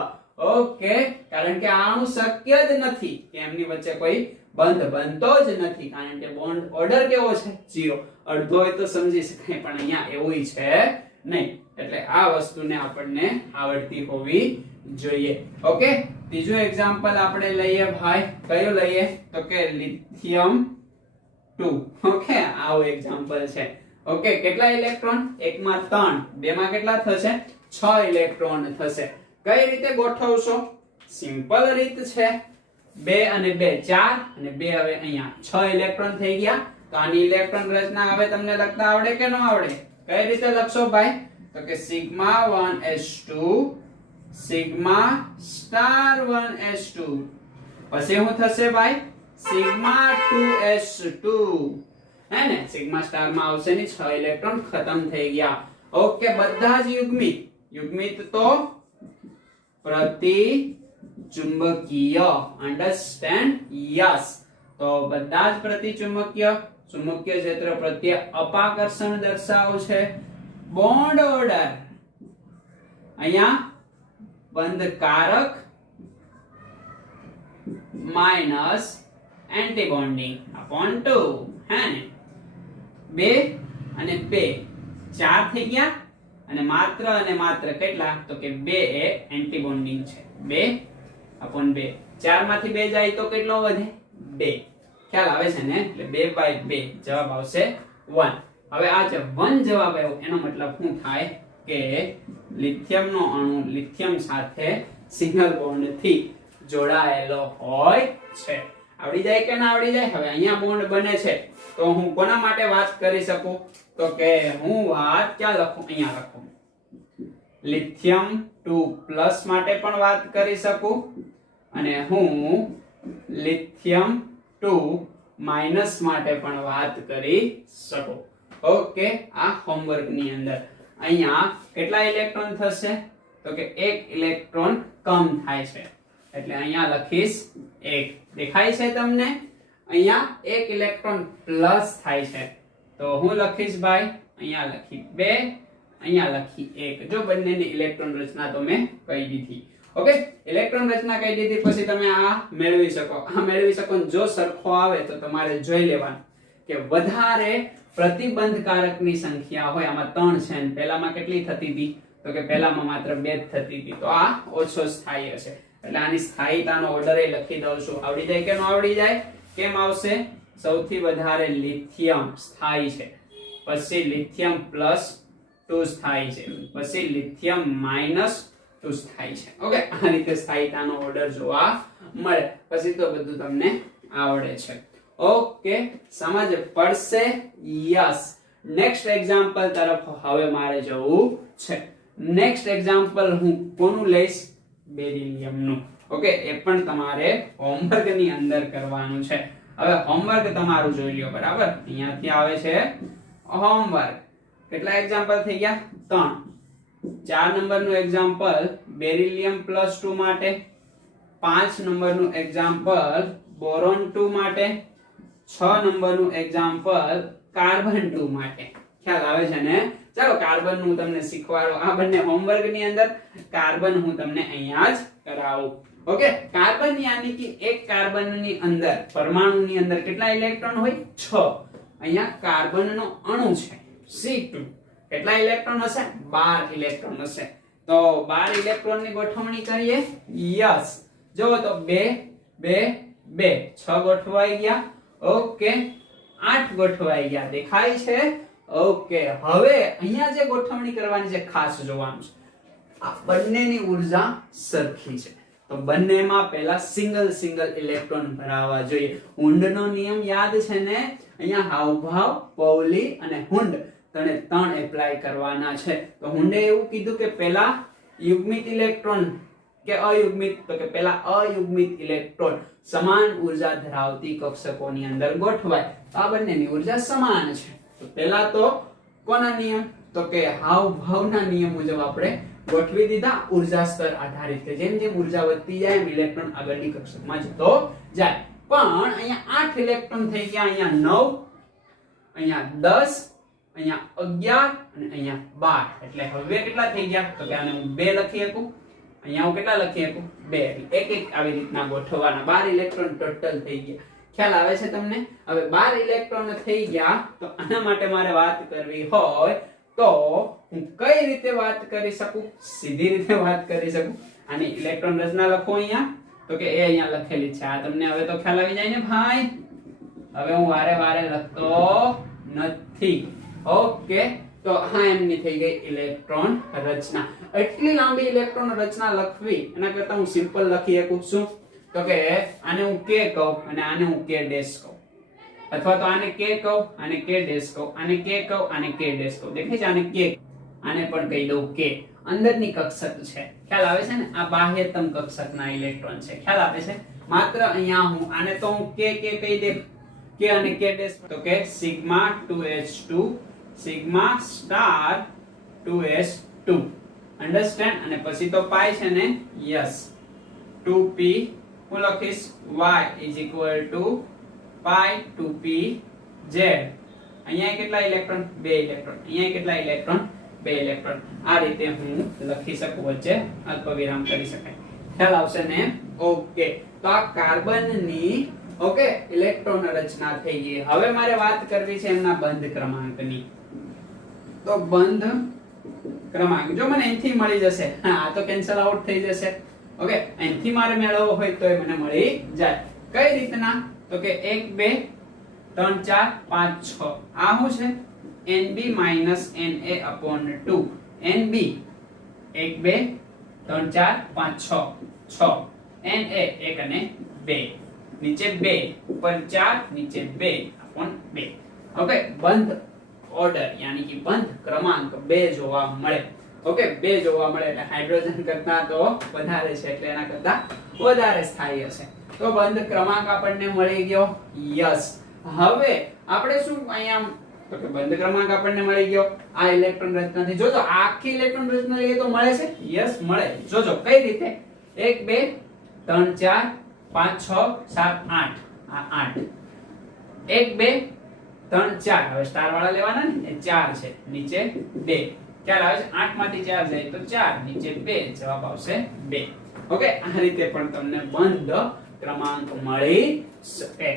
ઓકે, કારણ કે આ અણુ શક્ય જ નથી કે એમની વચ્ચે કોઈ બંધ બનતો જ નથી, કારણ કે બોન્ડ ઓર્ડર કેવો છે? 0. અડધો હોય તો સમજી શકાય, પણ અહીંયા એવું છે નહીં. એટલે આ વસ્તુને આપણને આવડતી હોવી જોઈએ. ઓકે, ત્રીજું એક્ઝામ્પલ આપણે લઈએ ભાઈ. કયું લઈએ? તો કે લિથિયમ 2. ઓકે, આવું એક્ઝામ્પલ છે. ઓકે, કેટલા ઇલેક્ટ્રોન? એકમાં 3, બેમાં કેટલા થશે? 6 ઇલેક્ટ્રોન થશે. કઈ રીતે ગોઠવશો? સિમ્પલ રીત છે. 2 અને 2 4 અને 2 હવે અહીંયા 6 ઇલેક્ટ્રોન થઈ ગયા. તો આની ઇલેક્ટ્રોન રચના હવે તમને લખતા આવડે કે ન આવડે? કઈ રીતે લખશો ભાઈ? તો કે sigma 1s2 sigma star 1s2. પછી શું થશે ભાઈ? Sigma 2s2. હે ને? સિગ્મા સ્ટાર માં આવશે ને 6 ઇલેક્ટ્રોન ખતમ થઈ ગયા. ઓકે, બધા જ યુગ્મિત. યુગ્મિત તો પ્રતિચુંબકીય. અન્ડરસ્ટેન્ડ? યસ. તો બધા જ પ્રતિચુંબકીય. ચુંબકીય ક્ષેત્ર પ્રત્યે અપાકર્ષણ દર્શાવો છે. બોન્ડ ઓર્ડર અહીંયા બંધકારક માઇનસ એન્ટીબોન્ડિંગ upon 2. હે ને? 2 અને 2 4 થઈ ગયા અને માત્ર કેટલા? તો કે 2 એ એન્ટીબોન્ડિંગ છે. 2/2. 4 માંથી 2 જાય તો કેટલો વધે? 2. ખ્યાલ આવે છે ને? એટલે 2/2 જવાબ આવશે 1. હવે આ જે 1 જવાબ આવ્યો એનો મતલબ શું થાય? કે લિથિયમ નો અણુ લિથિયમ સાથે સિંગલ બોન્ડ થી જોડાયેલો હોય છે. આવડી જાય કે ના આવડી જાય? હવે અહીંયા બોન્ડ બને છે તો હું કોના માટે વાત કરી શકું? તો કે હું વાત ક્યાં લખું? અહીંયા લખું. લિથિયમ 2+ માટે પણ વાત કરી શકું અને હું લિથિયમ 2- માટે પણ વાત કરી શકું. ઓકે, આ હોમવર્ક ની અંદર અહીંયા કેટલા ઇલેક્ટ્રોન થશે? તો કે 1 ઇલેક્ટ્રોન કમ થાય છે. એટલે અહીંયા લખીશ 1. દેખાય છે તમને? અહીંયા 1 ઇલેક્ટ્રોન પ્લસ થાય છે. તો હું લખીશ ભાઈ, અહીંયા લખી 2, અહીંયા લખી 1. જો બંનેની ઇલેક્ટ્રોન રચના તો મેં કહી દીધી. ઓકે, ઇલેક્ટ્રોન રચના કહી દીધી પછી તમે આ મેળવી શકો. આ મેળવી શકો. જો સરખો આવે તો તમારે જોઈ લેવાનું કે વધારે પ્રતિબંધકારકની સંખ્યા હોય. આમાં 3 છે અને પહેલામાં કેટલી થતી હતી? તો કે પહેલામાં માત્ર 2 જ થતી હતી. તો આ ઓછો સ્થાયી હશે. એટલે આની સ્થાયીતાનો ઓર્ડર એ લખી દઉં છું. આવડી જાય કે ન આવડી જાય? કેમ આવશે? સૌથી વધારે લિથિયમ સ્થાયી છે, પછી લિથિયમ +2 સ્થાયી છે, પછી લિથિયમ -2 સ્થાયી છે. ઓકે, આ રીતે સ્થાયીતાનો ઓર્ડર જોવા મળે. પછી તો બધું તમને આવડે છે. ઓકે, સમજ પડશે? યસ. નેક્સ્ટ એક્ઝામ્પલ તરફ હવે મારે જવું છે. નેક્સ્ટ એક્ઝામ્પલ હું કોનું લઈશ? બેરિલિયમનું. ઓકે, એ પણ તમારે હોમવર્ક ની અંદર કરવાનું છે. હવે હોમવર્ક તમારું જોઈ લ્યો. બરાબર? અહીંયાથી આવે છે હોમવર્ક. કેટલા એક્ઝામ્પલ થઈ ગયા? 3. 4 નંબરનું એક્ઝામ્પલ બેરિલિયમ +2 માટે, 5 નંબરનું એક્ઝામ્પલ બોરોન 2 માટે, 6 નંબરનું એક્ઝામ્પલ કાર્બન 2 માટે. ખ્યાલ આવે છે ને? ચાલો કાર્બન હું તમને શીખવાડું. આ બંને હોમવર્ક ની અંદર, કાર્બન હું તમને અહીંયા જ કરાવું. ઓકે, કાર્બન યાની કે એક કાર્બન ની અંદર, પરમાણુ ની અંદર કેટલા ઇલેક્ટ્રોન હોય? 6. અહીંયા કાર્બન નો અણુ છે C2. કેટલા ઇલેક્ટ્રોન હશે? 12 ઇલેક્ટ્રોન હશે. તો 12 ઇલેક્ટ્રોન ની ગોઠવણી કરીએ. યસ, જો તો 2 2 2 6 ગોઠવાઈ ગયા. ઓકે, 8 ગોઠવાઈ ગયા. દેખાય છે? ઓકે, હવે અહીંયા જે ગોઠવણી કરવાની છે ખાસ જોવાનું છે. આ બંનેની ઉર્જા સરખી છે, તો બંનેમાં પહેલા સિંગલ ઇલેક્ટ્રોન ભરાવા જોઈએ. હુંડનો નિયમ યાદ છે ને? અહીંયા હાવભાવ, પૌલી અને હુંડ ત્રણ એપ્લાય કરવાના છે. તો હુંડે એવું કીધું કે પહેલા યુગ્મિત ઇલેક્ટ્રોન કે અયુગ્મિત, તો કે પહેલા અયુગ્મિત ઇલેક્ટ્રોન સમાન ઉર્જા ધરાવતી કક્ષકોની અંદર ગોઠવાય. તો આ બંનેની ઉર્જા સમાન છે. તો પહેલા તો કોના નિયમ? તો કે હાવભાવના નિયમ મુજબ આપણે ગોઠવી દીધા. ઉર્જા સ્તર આધારિત, જેમ જેમ ઉર્જા વધતી જાય એમ ઇલેક્ટ્રોન આગળની કક્ષકમાં જતો જાય. પણ અહીંયા 8 ઇલેક્ટ્રોન થઈ ગયા, અહીંયા 9, અહીંયા 10, અહીંયા 11 અને અહીંયા 12. એટલે હવે કેટલા થઈ ગયા? તો કે આને હું 2 લખી શકું, અહીંયા હું કેટલા લખી શકું? 2. એક એક આવી રીતના ગોઠવવાના. 12 ઇલેક્ટ્રોન ટોટલ થઈ ગયા. ખ્યાલ આવે છે તમને? હવે 12 ઇલેક્ટ્રોન થઈ ગયા, તો આના માટે મારે વાત કરવી હોય તો હું કઈ રીતે વાત કરી શકું? સીધી રીતે વાત કરી શકું. આની ઇલેક્ટ્રોન રચના લખો અહીંયા, તો કે એ અહીંયા લખેલી છે. આ તમને હવે તો ખ્યાલ આવી જાય ને ભાઈ? હવે હું વારે વારે લખતો નથી. ઓકે, તો હા એમની થઈ ગઈ ઇલેક્ટ્રોન રચના. એટલી લાંબી ઇલેક્ટ્રોન રચના લખવી એના કરતા હું સિમ્પલ લખી શકું. શું? તો કે આને હું k કહું અને આને હું k ડેશ કહું, અથવા તો આને k કહું, આને k ડેશ કહું, આને k કહું, આને k ડેશ કહું. દેખાય છે? આને k, આને પણ કહી દઉં k. અંદરની કક્ષક છે. ખ્યાલ આવે છે ને? આ બાહ્યતમ કક્ષકના ઇલેક્ટ્રોન છે. ખ્યાલ આવે છે? માત્ર અહીંયા હું આને તો હું k કહી દે, k અને k ડેશ, તો કે sigma 2h2 sigma star 2s2. Understand? અને પછી તો પાઈ છે ને? યસ, 2p હું લખીશ y પાઈ 2pz. અહીંયા કેટલા ઇલેક્ટ્રોન? 2 ઇલેક્ટ્રોન. અહીંયા કેટલા ઇલેક્ટ્રોન? 2 ઇલેક્ટ્રોન. આ રીતે હું લખી શકું, વચ્ચે અલ્પવિરામ કરી શકાય. ખ્યાલ આવશે ને? ઓકે, તો આ કાર્બનની ઓકે ઇલેક્ટ્રોન રચના થઈ ગઈ. હવે મારે વાત કરવી છે એમના બંધ ક્રમાંકની. તો બંધ ક્રમાંક જો મને અહીંથી મળી જશે, હા આ તો કેન્સલ આઉટ થઈ જશે. ઓકે, અહીંથી મારે મેળવવો હોય તો મને મળી જાય. કઈ રીતના? તો કે 1 2 3 4 5 6. આ શું છે? Nb - Na/2. Nb 1 2 3 4 5 6 6. Na 1 અને 2. નીચે 2, ઉપર 4, નીચે 2/2. ઓકે, બંધ ઓર્ડર યાની કે બંધ ક્રમાંક 2 જોવા મળે. ઓકે, 2 જોવા મળે એટલે હાઇડ્રોજન કરતા તો વધારે છે, એટલે એના કરતા વધારે સ્થાયી હશે. તો બંધ ક્રમાંક આપણને મળી ગયો. યસ, હવે આપણે શું અહીંયા, તો કે બંધ ક્રમાંક આપણને મળી ગયો. આ ઇલેક્ટ્રોન રચનાથી જોજો, આખી ઇલેક્ટ્રોન રચના લઈએ તો મળે છે. યસ મળે. જોજો કઈ રીતે? 1 2 3 4 5 6 7 8. આ 8. 1 2 3 4. હવે સ્ટાર વાળા લેવાના ને, એ 4 છે, નીચે 2. ખ્યાલ આવે છે? 8 માંથી 4 જાય તો 4, નીચે 2, જવાબ આવશે 2. ઓકે, આ રીતે પણ તમને બંધ ક્રમાંક મળી શકે.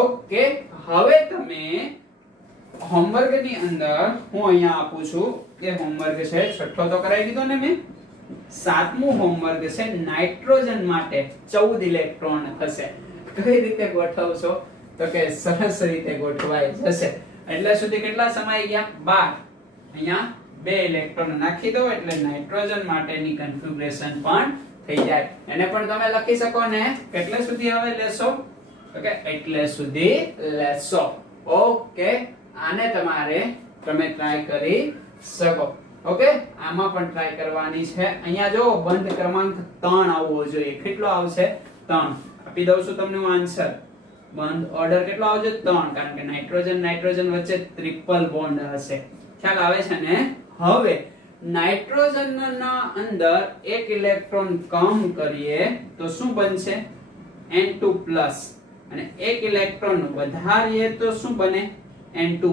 ઓકે, હવે તમે હોમવર્ક ની અંદર હું અહીંયા આપું છું એ હોમવર્ક છે, છઠ્ઠો તો કરાવી દીધો ને મેં. 7મું હોમવર્ક છે નાઇટ્રોજન માટે 14 ઇલેક્ટ્રોન થશે. કઈ રીતે ગોઠવશો? તો કે સરસ રીતે ગોઠવાઈ જશે. એટલે સુધી કેટલા સમાઈ ગયા? 12. અહીંયા 2 ઇલેક્ટ્રોન નાખી દો એટલે નાઇટ્રોજન માટેની કન્ફિગ્યુરેશન પણ થઈ જાય. એને પણ તમે લખી શકો ને. કેટલે સુધી હવે લેશો? તો કે એટલે સુધી લેશો. ઓકે, આને તમે ટ્રાય કરી શકો. ઓકે, આમાં પણ ટ્રાય કરવાની છે. અહીંયા જો બંધ ક્રમાંક 3 આવવો જોઈએ. કેટલો આવશે? 3. આપી દઉં છું તમને હું આન્સર. બંધ ઓર્ડર કેટલો આવશે 3, કારણ કે નાઇટ્રોજન નાઇટ્રોજન વચ્ચે ટ્રિપલ બોન્ડ હશે. ખ્યાલ આવે છે ને? હવે નાઇટ્રોજન ના અંદર એક ઇલેક્ટ્રોન કમ કરીએ તો શું બનશે? N2+ અને એક ઇલેક્ટ્રોન વધારીએ તો શું બને? N2-.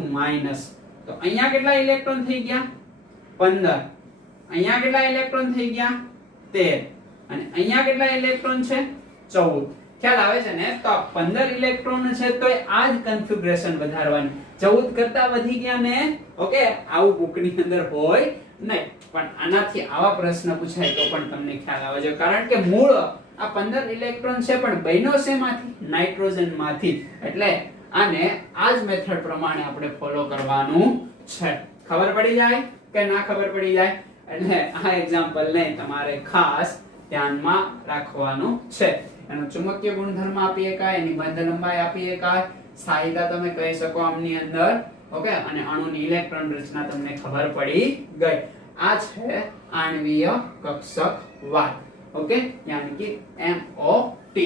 તો અહીંયા કેટલા ઇલેક્ટ્રોન થઈ ગયા? 15. અહીંયા કેટલા ઇલેક્ટ્રોન થઈ ગયા? 13. અને અહીંયા કેટલા ઇલેક્ટ્રોન છે? 14. ખ્યાલ આવે છે ને? તો 15 ઇલેક્ટ્રોન છે તો આ જ કન્ફિગ્યુરેશન વધારવાની. 14 કરતા વધી ગયા ને? ઓકે, આવું બુકની અંદર હોય નહીં, પણ આનાથી આવા પ્રશ્ન પૂછાય તો પણ તમને ખ્યાલ આવે છે, કારણ કે મૂળ આ 15 ઇલેક્ટ્રોન છે પણ બન્યો શેમાંથી? નાઇટ્રોજન માંથી. એટલે આને આ જ મેથડ પ્રમાણે આપણે ફોલો કરવાનું છે. ખબર પડી જાય કે ના ખબર પડી જાય? એટલે આ એક્ઝામ્પલ ને તમારે ખાસ ધ્યાનમાં રાખવાનું છે. એનો ચુંબકીય ગુણધર્મ આપી એકાય, એની બંધ લંબાઈ આપી એકાય, સ્થાયીતા તમે કહી શકો આમની અંદર. ઓકે, અને અણુની ઇલેક્ટ્રોન રચના તમને ખબર પડી ગઈ. આ છે આણ્વીય કક્ષકવાદ. ઓકે, યાની કે MOT.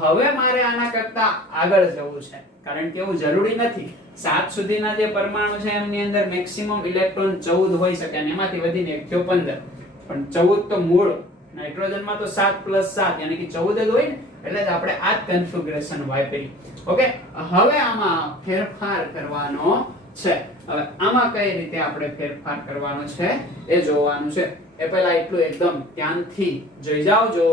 હવે મારે આના કરતા આગળ જવું છે, કારણ કે એવું જરૂરી નથી. 7 સુધીના જે પરમાણુ છે એમની અંદર મેક્સિમમ ઇલેક્ટ્રોન 14 હોઈ શકે અને એમાંથી વધીને એક થયો 15. પણ 14 તો મૂળ નાઇટ્રોજનમાં તો 7+7 યાની કે 14 જ હોય ને, એટલે જ આપણે આ જ કન્ફિગ્યુરેશન વાપરી. ઓકે, હવે આમાં ફેરફાર કરવાનો છે. હવે આમાં કઈ રીતે આપણે ફેરફાર કરવાનો છે એ જોવાનું છે. એ પહેલા એટલું એકદમ ધ્યાનથી જોઈ જાવજો.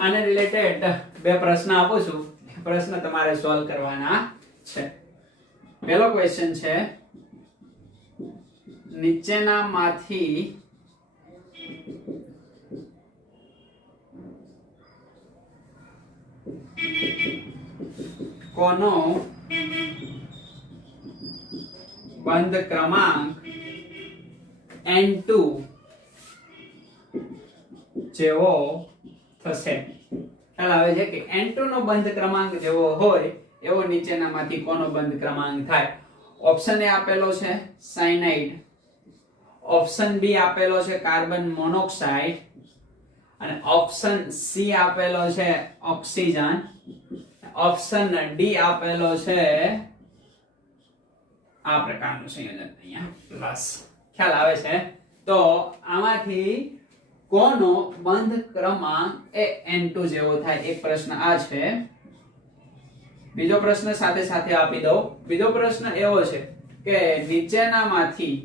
આને રિલેટેડ બે પ્રશ્ન આપું છું. પ્રશ્ન તમારે સોલ્વ કરવાના છે. પહેલો ક્વેશ્ચન છે, નીચેનામાંથી કોનો બંધ ક્રમાંક N2 જેવો થશે? ખ્યાલ આવે છે કે N2 નો બંધ ક્રમાંક જેવો હોય એવો નીચેનામાંથી કોનો બંધ ક્રમાંક થાય? ઓપ્શન એ આપેલો છે સાયનાઇડ, ઓપ્શન બી આપેલો છે કાર્બન મોનોક્સાઇડ અને ઓપ્શન સી આપેલો છે ઓક્સિજન, ઓપ્શન ડી આપેલો છે આ પ્રકારનું સંયોજન અહીંયા પ્લસ. ખ્યાલ આવે છે? તો આમાંથી કોનો બંધ ક્રમાંક એ N2 જેવો થાય? એક પ્રશ્ન આ છે. બીજો પ્રશ્ન સાથે સાથે આપી દઉં. બીજો પ્રશ્ન એવો છે કે નીચેનામાંથી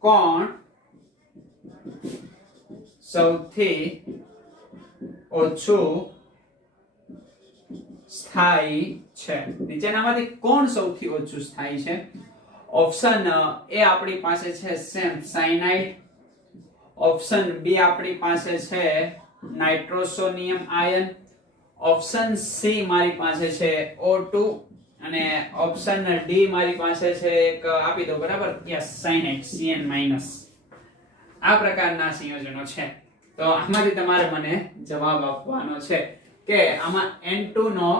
કોણ સૌથી ઓછું સ્થાયી છે? નીચેનામાંથી કોણ સૌથી ઓછું સ્થાયી છે? ઓપ્શન એ આપણી પાસે છે સેમ સાયનાઇડ, ઓપ્શન બી આપણી પાસે છે નાઇટ્રોસોનિયમ આયન, ઓપ્શન સી મારી પાસે છે O2 અને ઓપ્શન ડી મારી પાસે છે એક આપી દો બરાબર, યસ સાયનાઇડ Cn-. આ પ્રકારના સંયોજનો છે. તો આમાંથી તમારે મને જવાબ આપવાનો છે કે આમાં N2 નો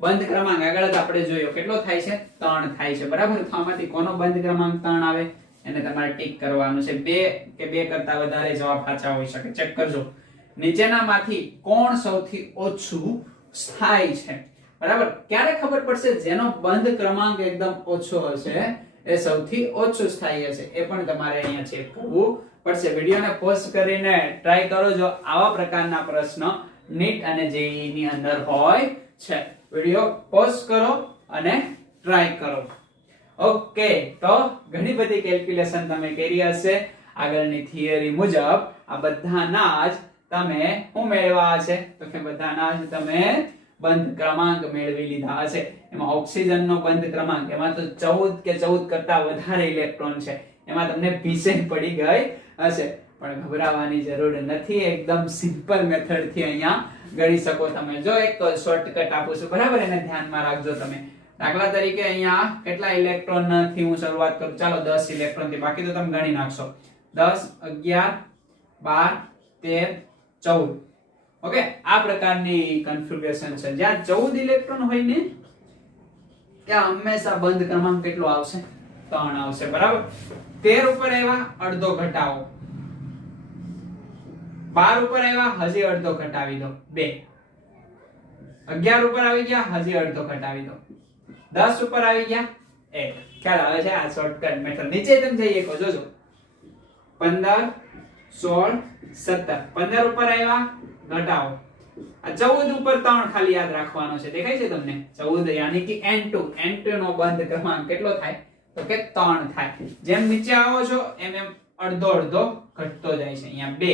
બંધ ક્રમાંક આગળ જ આપણે જોયો કેટલો થાય છે? 3 થાય છે બરાબર. તો આમાંથી કોનો બંધ ક્રમાંક 3 આવે એને તમારે ટીક કરવાનું છે. 2 કે 2 કરતા વધારે જવાબ સાચા હોઈ શકે. ચેક કરજો. નીચેનામાંથી કોણ સૌથી ઓછું સ્થાયી છે? બરાબર. ક્યારે ખબર પડશે? જેનો બંધ ક્રમાંક એકદમ ઓછો હશે એ સૌથી ઓછું સ્થાયી હશે. એ પણ તમારે અહીંયા ચેક કરવું પડશે. વિડિયોને પોઝ કરીને ટ્રાય કરો જો આવા પ્રકારના પ્રશ્ન નીટ અને જેઈઈ ની અંદર હોય છે. વિડિયો પોઝ કરો અને ટ્રાય કરો. ઓકે, તો ઘણી બધી કેલ્ક્યુલેશન તમે કરી હશે. આગળની થિયરી મુજબ આ બધાના જ તમે શું મેળવ્યા હશે? તો કે બધાના જ તમે બંધ ક્રમાંક મેળવી લીધા હશે. એમાં ઓક્સિજનનો બંધ ક્રમાંક એમાં તો 14 કે 14 કરતા વધારે ઇલેક્ટ્રોન છે. એમાં તમને પીસે પડી ગઈ હશે, પણ ગભરાવાની જરૂર નથી. એકદમ સિમ્પલ મેથડ થી અહીંયા ગણી શકો તમે. જો એક શોર્ટકટ આપું છું બરાબર, એને ધ્યાનમાં રાખજો તમે. દાખલા તરીકે અહીંયા કેટલા ઇલેક્ટ્રોન થી હું શરૂઆત કરું? ચાલો 10 ઇલેક્ટ્રોન થી, બાકી તો તમે ગણી નાખશો. 10 11 12 13 14. ઓકે, આ પ્રકારની કન્ફિગ્યુરેશન છે. જ્યાં 14 ઇલેક્ટ્રોન હોય ને ત્યાં હંમેશા બંધ ક્રમાંક કેટલો આવશે 3 આવશે બરાબર 13 ઉપર આવ્યા અડધો ઘટાવો 12 ઉપર આવ્યા હજી અડધો ઘટાવી દો 2 11 ઉપર આવી ગયા હજી અડધો ઘટાવી દો 10 ઉપર આવી ગયા 1 ખ્યાલ આવે છે આ શોર્ટકટ મેથડ નીચે તમે જઈએ કો જોજો 15 16 17 15 ઉપર આવ્યા ઘટાવો આ 14 ઉપર 3 ખાલી યાદ રાખવાનો છે દેખાય છે તમને 14 યાની કે n2 નો બંધ ક્રમાંક કેટલો થાય તો કે 3 થાય જેમ નીચે આવો છો એમ એમ અડધો અડધો ઘટતો જાય છે અહીંયા 2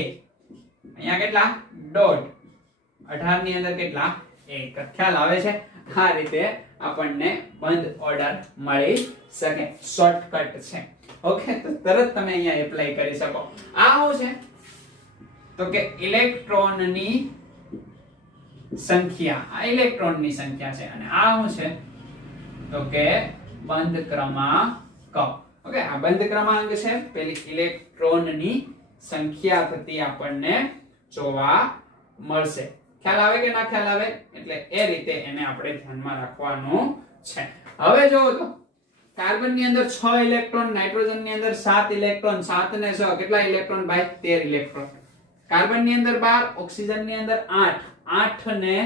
અહીંયા કેટલા 1.5 18 ની અંદર કેટલા 1 ખ્યાલ આવે છે આ રીતે આપણને બંધ ઓર્ડર મળી શકે શોર્ટકટ છે ઓકે તો તરત તમે અહીંયા એપ્લાય કરી શકો આ શું છે તો કે ઇલેક્ટ્રોનની સંખ્યા આ ઇલેક્ટ્રોનની સંખ્યા છે અને આ શું છે તો કે બંધ ક્રમાંક ઓકે આ બંધ ક્રમાંક છે પેલી ઇલેક્ટ્રોનની સંખ્યા થતી આપણને જોવા મળશે ખ્યાલ આવે કે ના ખ્યાલ આવે એટલે એ રીતે એને આપણે ધ્યાનમાં રાખવાનું છે હવે જો તો કાર્બન ની અંદર 6 ઇલેક્ટ્રોન નાઇટ્રોજન ની અંદર 7 ઇલેક્ટ્રોન 7 ને 6 કેટલા ઇલેક્ટ્રોન ભાઈ 13 ઇલેક્ટ્રોન કાર્બન ની અંદર 12 ઓક્સિજન ની અંદર 8 ને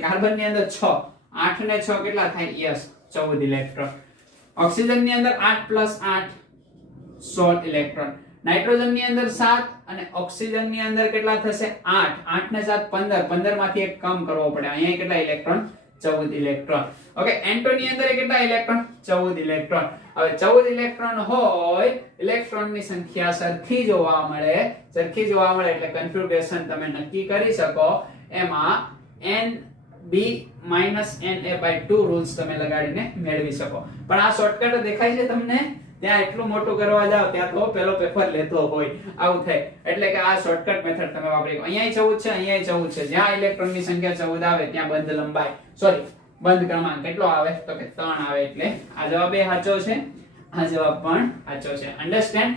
કાર્બન ની અંદર 6 8 ને 6 કેટલા થાય યસ 14 ઇલેક્ટ્રોન ઓક્સિજન ની અંદર 8 + 8 16 ઇલેક્ટ્રોન નાઇટ્રોજન ની અંદર 7 અને ઓક્સિજન ની અંદર કેટલા થશે 8 8 ને 7 15 15 માંથી એક કમ કરવો પડે અહીંયા કેટલા ઇલેક્ટ્રોન 14 ઇલેક્ટ્રોન ઓકે n2 ની અંદર કેટલા ઇલેક્ટ્રોન 14 ઇલેક્ટ્રોન હવે 14 ઇલેક્ટ્રોન હોય ઇલેક્ટ્રોન ની સંખ્યા સરખી જોવા મળે એટલે કન્ફિગ્યુરેશન તમે નક્કી કરી શકો એમાં nb na/2 રૂલ્સ તમે લગાડીને મેળવી શકો પણ આ શોર્ટકટ દેખાય છે તમને ત્યાં એટલું મોટું કરવા જાવ ત્યાં તો પેલો પેપર લેતો હોય આવું થાય એટલે કે આ શોર્ટકટ મેથડ તમે વાપરી અહીંયા 14 છે અહીંયા 14 છે જ્યાં ઇલેક્ટ્રોન ની સંખ્યા 14 આવે ત્યાં બંધ લંબાઈ બંધ ક્રમાંક કેટલો આવે તો કે 3 આવે એટલે આ જવાબ એ સાચો છે આ જવાબ પણ સાચો છે અન્ડરસ્ટેન્ડ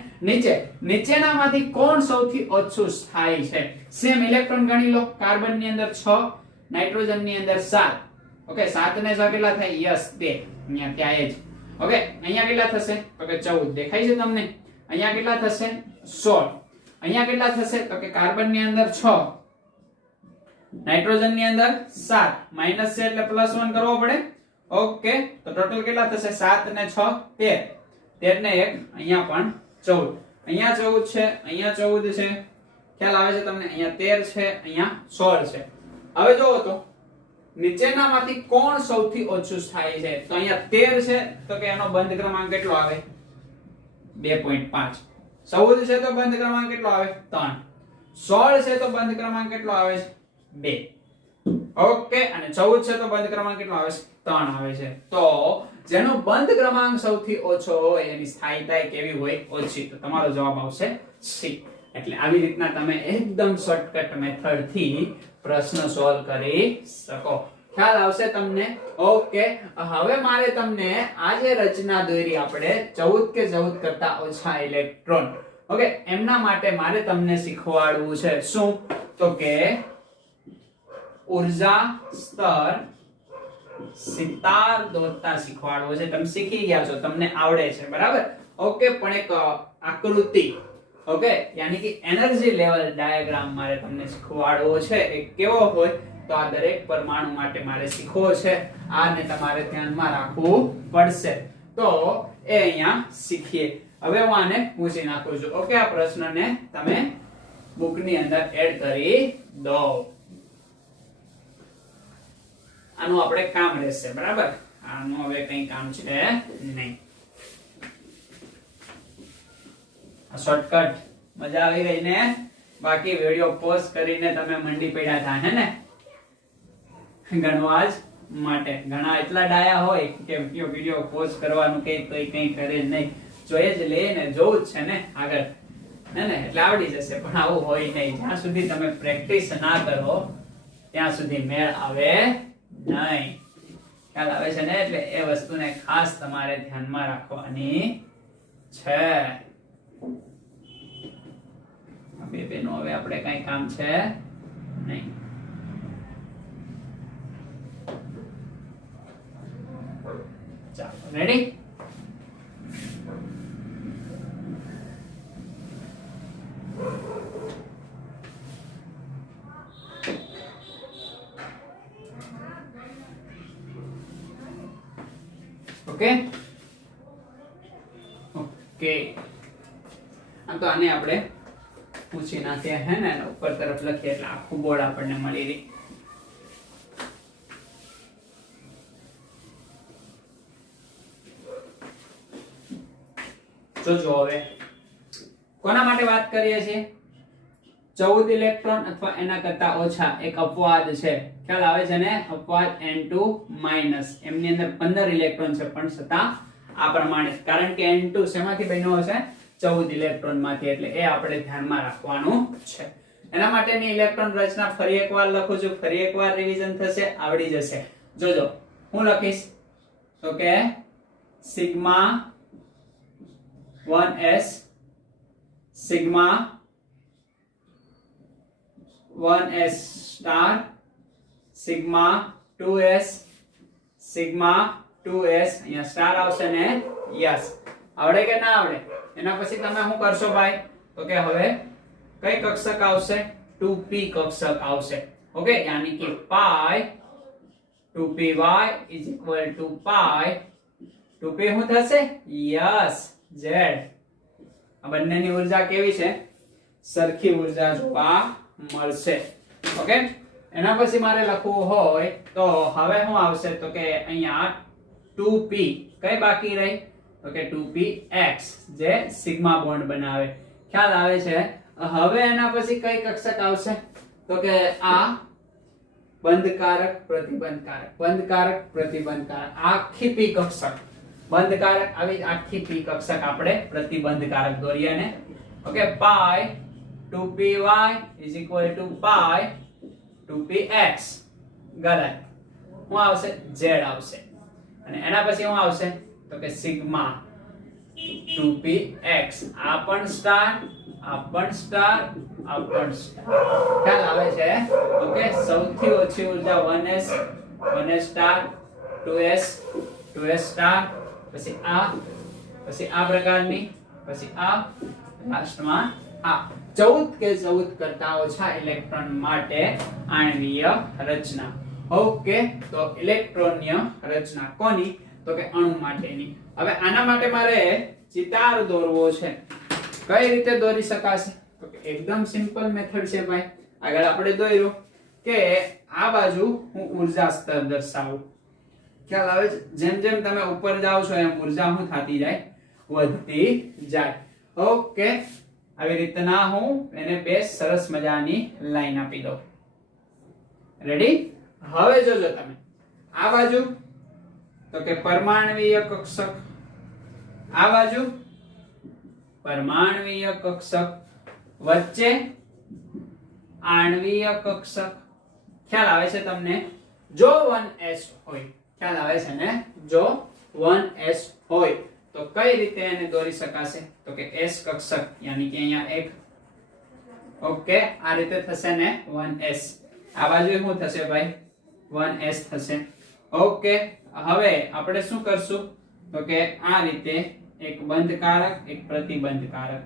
નીચેનામાંથી કોણ સૌથી ઓછું સ્થાયી છે સેમ ઇલેક્ટ્રોન ગણી લો કાર્બન ની અંદર 6 નાઇટ્રોજન ની અંદર 7 ઓકે 7 ને 6 કેટલા થાય યસ 2 અહીંયા ત્યાં જ ઓકે અહીંયા કેટલા થશે તો કે 14 દેખાય છે તમને અહીંયા કેટલા થશે 16 અહીંયા કેટલા થશે તો કે કાર્બન ની અંદર 6 નાઇટ્રોજન ની અંદર 7 માઈનસ છે એટલે +1 કરવો પડે ઓકે તો ટોટલ કેટલા થશે 7 ને 6 13 13 ને 1 અહીંયા પણ 14 અહીંયા 14 છે અહીંયા 14 છે ખ્યાલ આવે છે તમને અહીંયા 13 છે અહીંયા 16 છે હવે જોવો તો નીચેનામાંથી કોણ સૌથી ઓછું સ્થાયી છે તો અહીંયા 13 છે તો કે એનો બંધ ક્રમાંક કેટલો આવે 2.5 14 છે તો બંધ ક્રમાંક કેટલો આવે 3 16 છે તો બંધ ક્રમાંક કેટલો આવે છે 2 ઓકે અને 14 છે તો બંધ ક્રમાંક કેટલો આવે છે 3 આવે છે તો જેનો બંધ ક્રમાંક સૌથી ઓછો હોય એની સ્થાયીતા કેવી હોય ઓછી તો તમારો જવાબ આવશે C એટલે આવી રીતના તમે એકદમ શોર્ટકટ મેથડ થી પ્રશ્ન સોલ્વ કરી શકો ખ્યાલ આવશે તમને ઓકે હવે મારે તમને આ જે રચના દોરી આપણે 14 કે 14 કરતા ઓછા ઇલેક્ટ્રોન ઓકે એમના માટે મારે તમને શીખવાડવું છે શું તો કે ઊર્જા સ્તર સિતાર દોરતા શીખવાડવો છે તમે શીખી ગયા છો તમને આવડે છે બરાબર ઓકે પણ એક આકૃતિ ઓકે યાની કે એનર્જી લેવલ ડાયાગ્રામ મારે તમને શીખવાડવો છે એ કેવો હોય તો આ દરેક પરમાણુ માટે મારે શીખવો છે આને તમારે ધ્યાનમાં રાખવું પડશે તો એ અહીંયા શીખીએ હવે હું આને પૂછી નાખું છું ઓકે આ પ્રશ્નને તમે બુકની અંદર એડ કરી દો આનું આપણે કામ રહેશે બરાબર આનું હવે કંઈ કામ છે નહીં શોર્ટકટ મજા આવી ગઈ ને બાકી વિડિયો પોઝ કરીને તમે મંડી પડ્યા હતા હે ને ગણવા જ માટે ઘણા એટલા ડાયા હોય કે વિડિયો પોઝ કરવાનું કઈ કરે નહીં જોઈએ જ લે ને જોવું જ છે ને આગળ હે ને એટલે આવડી જશે પણ આવું હોય નહીં જ્યાં સુધી તમે પ્રેક્ટિસ ના કરો ત્યાં સુધી મેળ આવે નહીં ખ્યાલ આવે છે ને એટલે એ વસ્તુને ખાસ તમારે ધ્યાનમાં રાખવાની છે બે નો હવે આપણે કઈ કામ છે નહીં રેડી? ઓકે ઓકે, તો આને આપણે પૂછી નાખીએ હે ને, ઉપર તરફ લખીએ એટલે આખું બોર્ડ આપણને મળી રહે. જોજો હવે કોના માટે વાત કરીએ છીએ? 14 ઇલેક્ટ્રોન અથવા એના કરતા ઓછા એક અપવાદ છે, ખ્યાલ આવે છે ને? અપવાદ N2- એમની અંદર 15 ઇલેક્ટ્રોન છે પણ છતાં આ પ્રમાણે, કારણ કે N2 શેમાંથી બન્યો હશે? 14 ઇલેક્ટ્રોન માંથી, એટલે એ આપણે ધ્યાનમાં રાખવાનું છે. એના માટેની ઇલેક્ટ્રોન રચના ફરી એકવાર લખું છું, ફરી એકવાર રિવિઝન થશે, આવડી જશે. જોજો હું લખીશ તો કે sigma 1s sigma 1s star sigma 2s sigma 2s, અહીંયા સ્ટાર આવશે ને? યસ. આવડે કે ના આવડે? એના પછી તમે શું કરશો ભાઈ? તો કે હવે કઈ કક્ષક આવશે? 2p કક્ષક આવશે. ઓકે, યાની કે પાઈ 2py is equal to pi 2p શું થશે? Yes, z. આ બંનેની ઊર્જા કેવી છે? સરખી ઊર્જા જોવા મળશે. ઓકે, એના પછી મારે લખવું હોય તો હવે શું આવશે? તો કે અહીંયા 2p કઈ બાકી રહી? તો કે 2px, જે સિગ્મા બોન્ડ બનાવે. ખ્યાલ આવે છે? હવે એના પછી કઈ કક્ષક આવશે? તો કે આ બંધકારક પ્રતિબંધકારક, બંધકારક પ્રતિબંધકારક, આખી p કક્ષક. બંધકારક આવી આખી p કક્ષક આપણે પ્રતિબંધકારક દોરીએ ને. Okay, pi 2py is equal to pi 2px. ગલત. શું આવશે? z આવશે. અને એના પછી શું આવશે? તો કે સિગ્મા 2px. આ પણ સ્ટાર, આ પણ સ્ટાર, આ પણ સ્ટાર. ખ્યાલ આવે છે? ઓકે, સૌથી ઓછી ઊર્જા 1s, 1s star, 2s, 2s star, પછી આ પ્રકારની, પછી આ, લાસ્ટમાં આ. 14 કે 14 કરતા ઓછા ઇલેક્ટ્રોન માટે આણ્વીય રચના. ઓકે, તો ઇલેક્ટ્રોનીય રચના કોની? તો કે અણુ માટેની. હવે આના માટે મારે ચિતાર દોરવો છે. કઈ રીતે દોરી શકાશે? તો કે એકદમ સિમ્પલ મેથડ છે ભાઈ. આગળ આપણે દોર્યું કે આ બાજુ હું ઊર્જા સ્તર દર્શાવું. ખ્યાલ આવે છે? જેમ જેમ તમે ઉપર જાઓ છો એમ ઊર્જા શું થતી જાય? વધતી જાય. ઓકે, આવી રીતના હું એને બે સરસ મજાની લાઈન આપી દઉં. રેડી? હવે જોજો તમે આ બાજુ તો કે પરમાણ્વીય કક્ષક, આ બાજુ પરમાણ્વીય કક્ષક, વચ્ચે આણ્વીય કક્ષક. ખ્યાલ આવે છે તમને? જો 1s હોય, ખ્યાલ આવે છે ને? જો 1s હોય તો કઈ રીતે એને દોરી શકાશે? તો કે s કક્ષક, યાની કે અહીંયા એક. ઓકે, આ રીતે થશે ને 1s. આ બાજુ શું થશે ભાઈ? 1s થશે. ઓકે, હવે આપણે શું કરશું? તો કે આ રીતે એક બંધકારક, એક પ્રતિબંધકારક,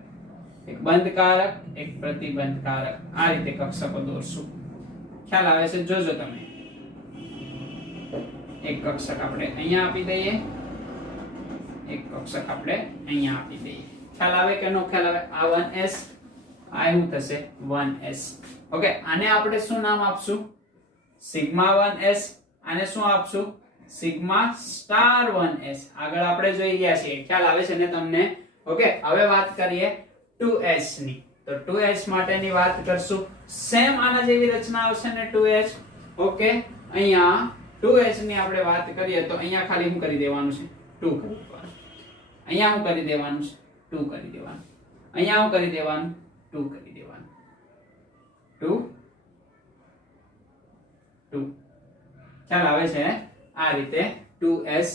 એક બંધકારક, એક પ્રતિબંધકારક, આ રીતે કક્ષકો દોરશું. ખ્યાલ આવે છે? જોજો તમે. એક કક્ષક આપણે અહીંયા આપી દઈએ, એક કક્ષક આપણે અહીંયા આપી દઈએ. ખ્યાલ આવે કે નો ખ્યાલ આવે? આ 1s, આ શું થશે? 1s. ઓકે, આને આપણે શું નામ આપશું? Sigma 1s. આને શું આપશું? Sigma star 1s. આગળ આપણે જોઈ ગયા છીએ. ખ્યાલ આવે છે ને તમને? ઓકે, હવે વાત કરીએ 2s ની. તો 2s માટેની વાત કરશું. સેમ આના જેવી રચના આવશે ને 2s. ઓકે, અહીંયા 2s ની આપણે વાત કરીએ તો અહીંયા ખાલી શું કરી દેવાનું છે? 2 કરી દેવાનું. અહીંયા શું કરી દેવાનું છે? 2 કરી દેવાનું. અહીંયા શું કરી દેવાનું? 2 કરી દેવાનું. 2 2. ખ્યાલ આવે છે? આ રીતે 2s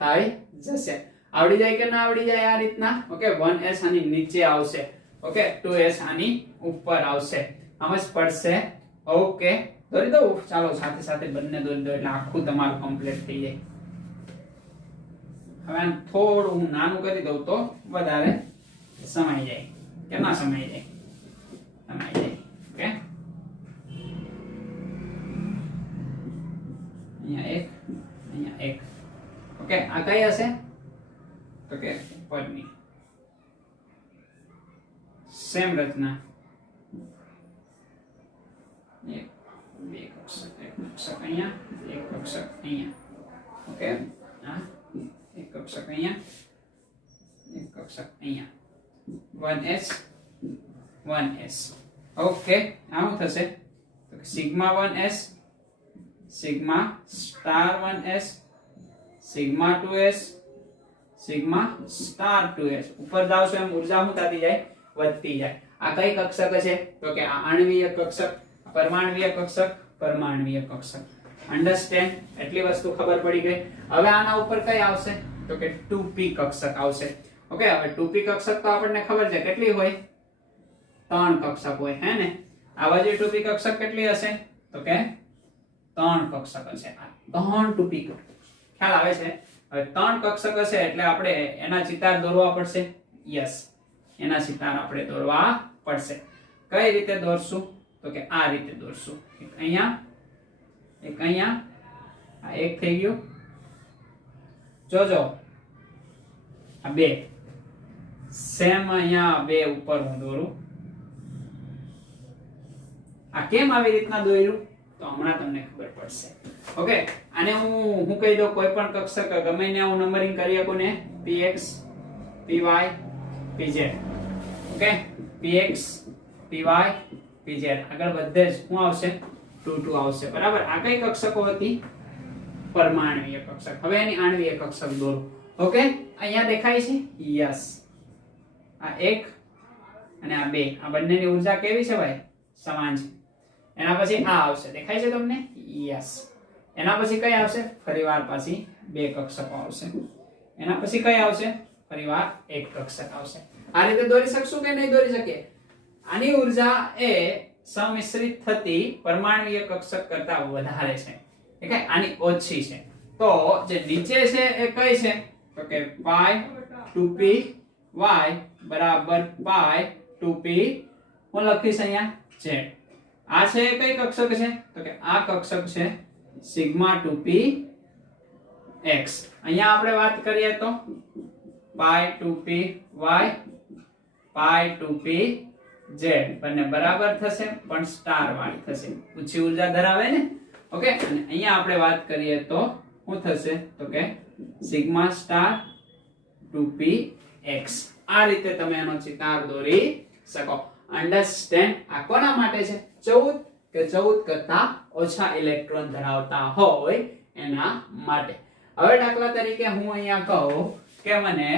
થઈ જશે. આવડી જાય કે ના આવડી જાય? આ રીતના. ઓકે, 1s આની નીચે આવશે. ઓકે, 2s આની ઉપર આવશે. સમજ પડશે? ઓકે, દોરી દઉં? ચાલો સાથે સાથે બંને દોરી દો એટલે આખું તમારું કમ્પ્લીટ થઈ જાય. હવે આને થોડું હું નાનું કરી દઉં તો વધારે સમાઈ જાય. કેમાં સમાઈ જાય? સમાઈ જાય. ઓકે, અહીંયા એક, અહીંયા એક. ઓકે, આ કઈ હશે? તો કે ઉપરની સેમ રચના. એક બે કક્ષક, એક કક્ષક અહીંયા, એક કક્ષક અહીંયા. ઓકે, આ એક કક્ષક અહીંયા, એક કક્ષક અહીંયા. 1s 1s. ઓકે, આવું થશે તો sigma 1s, sigma star 1s, sigma 2s, sigma star 2s. ઉપર જાવશો એમ ઉર્જા શું થતી જાય? વધતી જાય. આ કઈ કક્ષક છે? તો કે આ આણ્વીય કક્ષક, પરમાણ્વીય કક્ષક, પરમાણ્વીય કક્ષક. અન્ડરસ્ટેન્ડ? એટલી વસ્તુ ખબર પડી ગઈ. હવે આના ઉપર કઈ આવશે? તો કે 2p કક્ષક આવશે. ઓકે, હવે 2p કક્ષક તો આપણને ખબર છે કેટલી હોય? 3 કક્ષક હોય, હે ને? આ બાજુ 2p કક્ષક કેટલી હશે? તો કે 3 કક્ષક હશે. આ 3 2p ખ્યાલ આવે છે? હવે 3 કક્ષક હશે એટલે આપણે એના ચિતાર દોરવા પડશે. યસ, એના ચિતાર આપણે દોરવા પડશે. કઈ રીતે દોરશું? તો કે આ રીતે દોરશું. એક અહીંયા, એક અહીંયા. આ એક થઈ ગયું. જોજો આ બે સેમ અહીંયા બે ઉપર હું દોરું. આ કેમ આવી રીતના દોર્યું તો હમણાં તમને ખબર પડશે. ઓકે, આને હું કહી દઉં કોઈ પણ કક્ષક ગમે ને હું નંબરિંગ કરી શકું ને, px py pz. Okay, px py pz. આગળ બધે જ શું આવશે? 2 2 આવશે. બરાબર. આ કઈ કક્ષકો હતી? પરમાણ્વીય કક્ષક. હવે એની આણ્વીય કક્ષક દોરો. ઓકે, અહીંયા દેખાય છે? યસ. આ એક અને આ બે, આ બંનેની ઊર્જા કેવી છે ભાઈ? સમાન છે. એના પછી આ આવશે. દેખાય છે તમને? યસ. એના પછી કઈ આવશે? ફરીવાર પાછી બે કક્ષકો આવશે. એના પછી કઈ આવશે? ફરીવાર એક કક્ષક આવશે. આ રીતે દોરી શકશું કે નહીં દોરી શકીએ? આની ઊર્જા એ સમિશ્રિત થતી પરમાણ્વીય કક્ષક કરતા વધારે છે. ઓકે, આની ઓછી છે. તો જે નીચે છે એ કઈ છે? તો કે પાઈ 2p y બરાબર પાઈ 2p. હું લખીશ અહીંયા z. આ છે કઈ કક્ષક છે? તો કે આ કક્ષક છે સિગ્મા 2p x. અહીંયા આપણે વાત કરીએ તો પાઈ 2p y પાઈ 2p z બંને બરાબર થશે પણ સ્ટાર વાળી થશે. ઊંચી ઊર્જા ધરાવે ને. ઓકે, અને અહીંયા આપણે વાત કરીએ તો શું થશે? તો કે સિગ્મા સ્ટાર 2p x. આ રીતે તમે એનો ચિતાર દોરી શકો. અન્ડરસ્ટેન્ડ? આ કોના માટે છે? 14 કે 14 કરતા ઓછા ઇલેક્ટ્રોન ધરાવતા હોય એના માટે. હવે દાખલા તરીકે હું અહીંયા કહું કે મને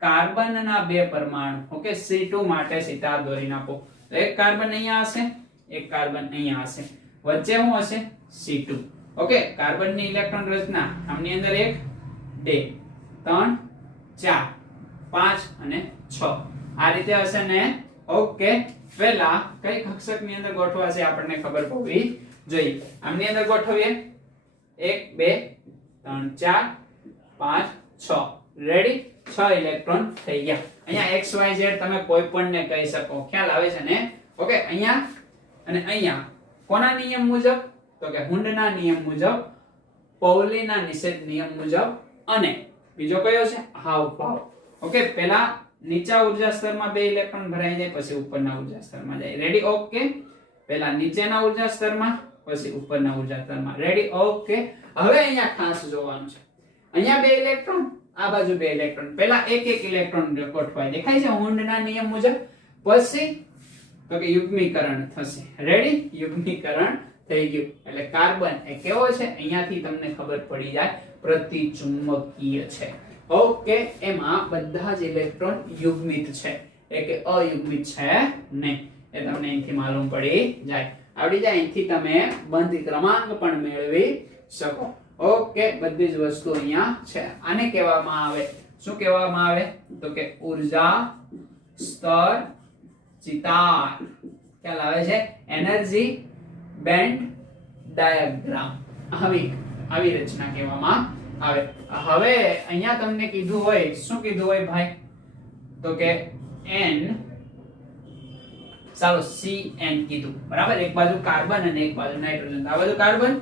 કાર્બનના બે પરમાણુ ઓકે C2 માટે ચિતાર દોરી નાખો. તો એક કાર્બન અહીંયા હશે, એક કાર્બન અહીંયા હશે. વચ્ચે શું હશે? C2. ઓકે, કાર્બનની ઇલેક્ટ્રોન રચના આમની અંદર 1 2 3 4 5 અને 6 આ રીતે હશે ને. ઓકે, પહેલા કઈ કક્ષકની અંદર ગોઠવા છે આપણને ખબર પડવી જોઈએ. આમની અંદર ગોઠવીએ 1 2 3 4 5 6. રેડી? 6 ઇલેક્ટ્રોન થઈ ગયા. અહીંયા x y z તમે કોઈ પણ ને કહી શકો. ખ્યાલ આવે છે ને? ઓકે, અહીંયા અને અહીંયા કોના નિયમ મુજબ? તો કે હુન્ડના નિયમ મુજબ, પૌલીના નિષેધ નિયમ મુજબ, અને બીજો કયો છે? હાવભાવ. ઓકે, પહેલા નીચા ઉર્જા સ્તરમાં બે ઇલેક્ટ્રોન ભરાઈ જાય પછી ઉપરના ઉર્જા સ્તરમાં જાય. રેડી? ઓકે, પહેલા નીચેના ઉર્જા સ્તરમાં પછી ઉપરના ઉર્જા સ્તરમાં. રેડી? ઓકે, હવે અહીંયા ખાસ જોવાનું છે. અહીંયા બે ઇલેક્ટ્રોન, આ બાજુ બે ઇલેક્ટ્રોન. પહેલા એક એક ઇલેક્ટ્રોન ગોઠવાય. દેખાય છે હુન્ડના નિયમ મુજબ. પછી તો કે યુગ્મીકરણ થશે. રેડી? યુગ્મીકરણ થઈ ગયું એટલે કાર્બન એ કેવો છે? અહીંયાથી તમને ખબર પડી જાય પ્રતિચુંબકીય છે. ઓકે, એમાં બધા જ ઇલેક્ટ્રોન યુગ્મિત છે, એ કે અયુગ્મિત છે નહીં. એ તમને અહીંથી માલુમ પડી જાય. આવડી જાય. અહીંથી તમે બંધ ક્રમાંક પણ મેળવી શકો. ઓકે, બધી જ વસ્તુ અહીંયા છે. આને કહેવામાં આવે, શું કહેવામાં આવે? તો કે ઊર્જા સ્તર ચિતાર. ખ્યાલ આવે છે? Energy band diagram. આવી રચના કહેવામાં આવે. હવે અહીંયા તમને કીધું હોય, શું કીધું હોય ભાઈ, તો કે n, ચાલો CN કીધું, બરાબર. એક બાજુ કાર્બન અને એક બાજુ નાઇટ્રોજન. આ બાજુ કાર્બન,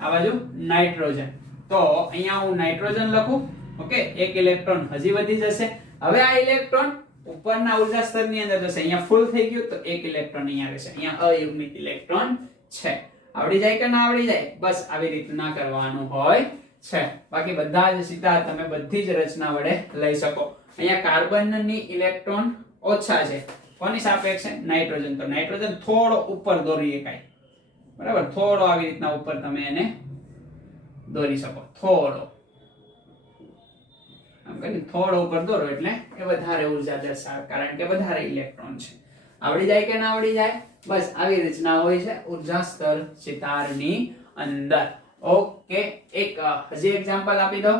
આ બાજુ નાઇટ્રોજન. તો અહીંયા હું નાઇટ્રોજન લખું, ઓકે. એક ઇલેક્ટ્રોન હજી વધી જશે. હવે આ ઇલેક્ટ્રોન ઉપરના ઉર્જા સ્તરની અંદર જશે. અહીંયા ફૂલ થઈ ગયું તો એક ઇલેક્ટ્રોન અહીંયા રહેશે. અહીંયા અયુગ્મિત ઇલેક્ટ્રોન છે. આવડી જાય કે ના આવડી જાય? બસ આવી રીતના કરવાનું હોય છે. બાકી બધા જ સીધા તમે બધી જ રચના વડે લઈ શકો. અહીંયા કાર્બનની ઇલેક્ટ્રોન ઓછા છે. કોની સાપેક્ષે? નાઇટ્રોજન. તો નાઇટ્રોજન થોડો ઉપર દોરી શકાય, બરાબર. થોડો આવી રીતના ઉપર તમે એને દોરી શકો, થોડો આમ કરીને થોડો ઉપર દોરો એટલે એ વધારે ઉર્જા દર્શાવે, કારણ કે વધારે ઇલેક્ટ્રોન છે. આવડી જાય કે ના આવડી જાય? બસ આવી રચના હોય છે ઉર્જા સ્તર સિતારની અંદર. ઓકે. એક હજી એક્ઝામ્પલ આપી દો.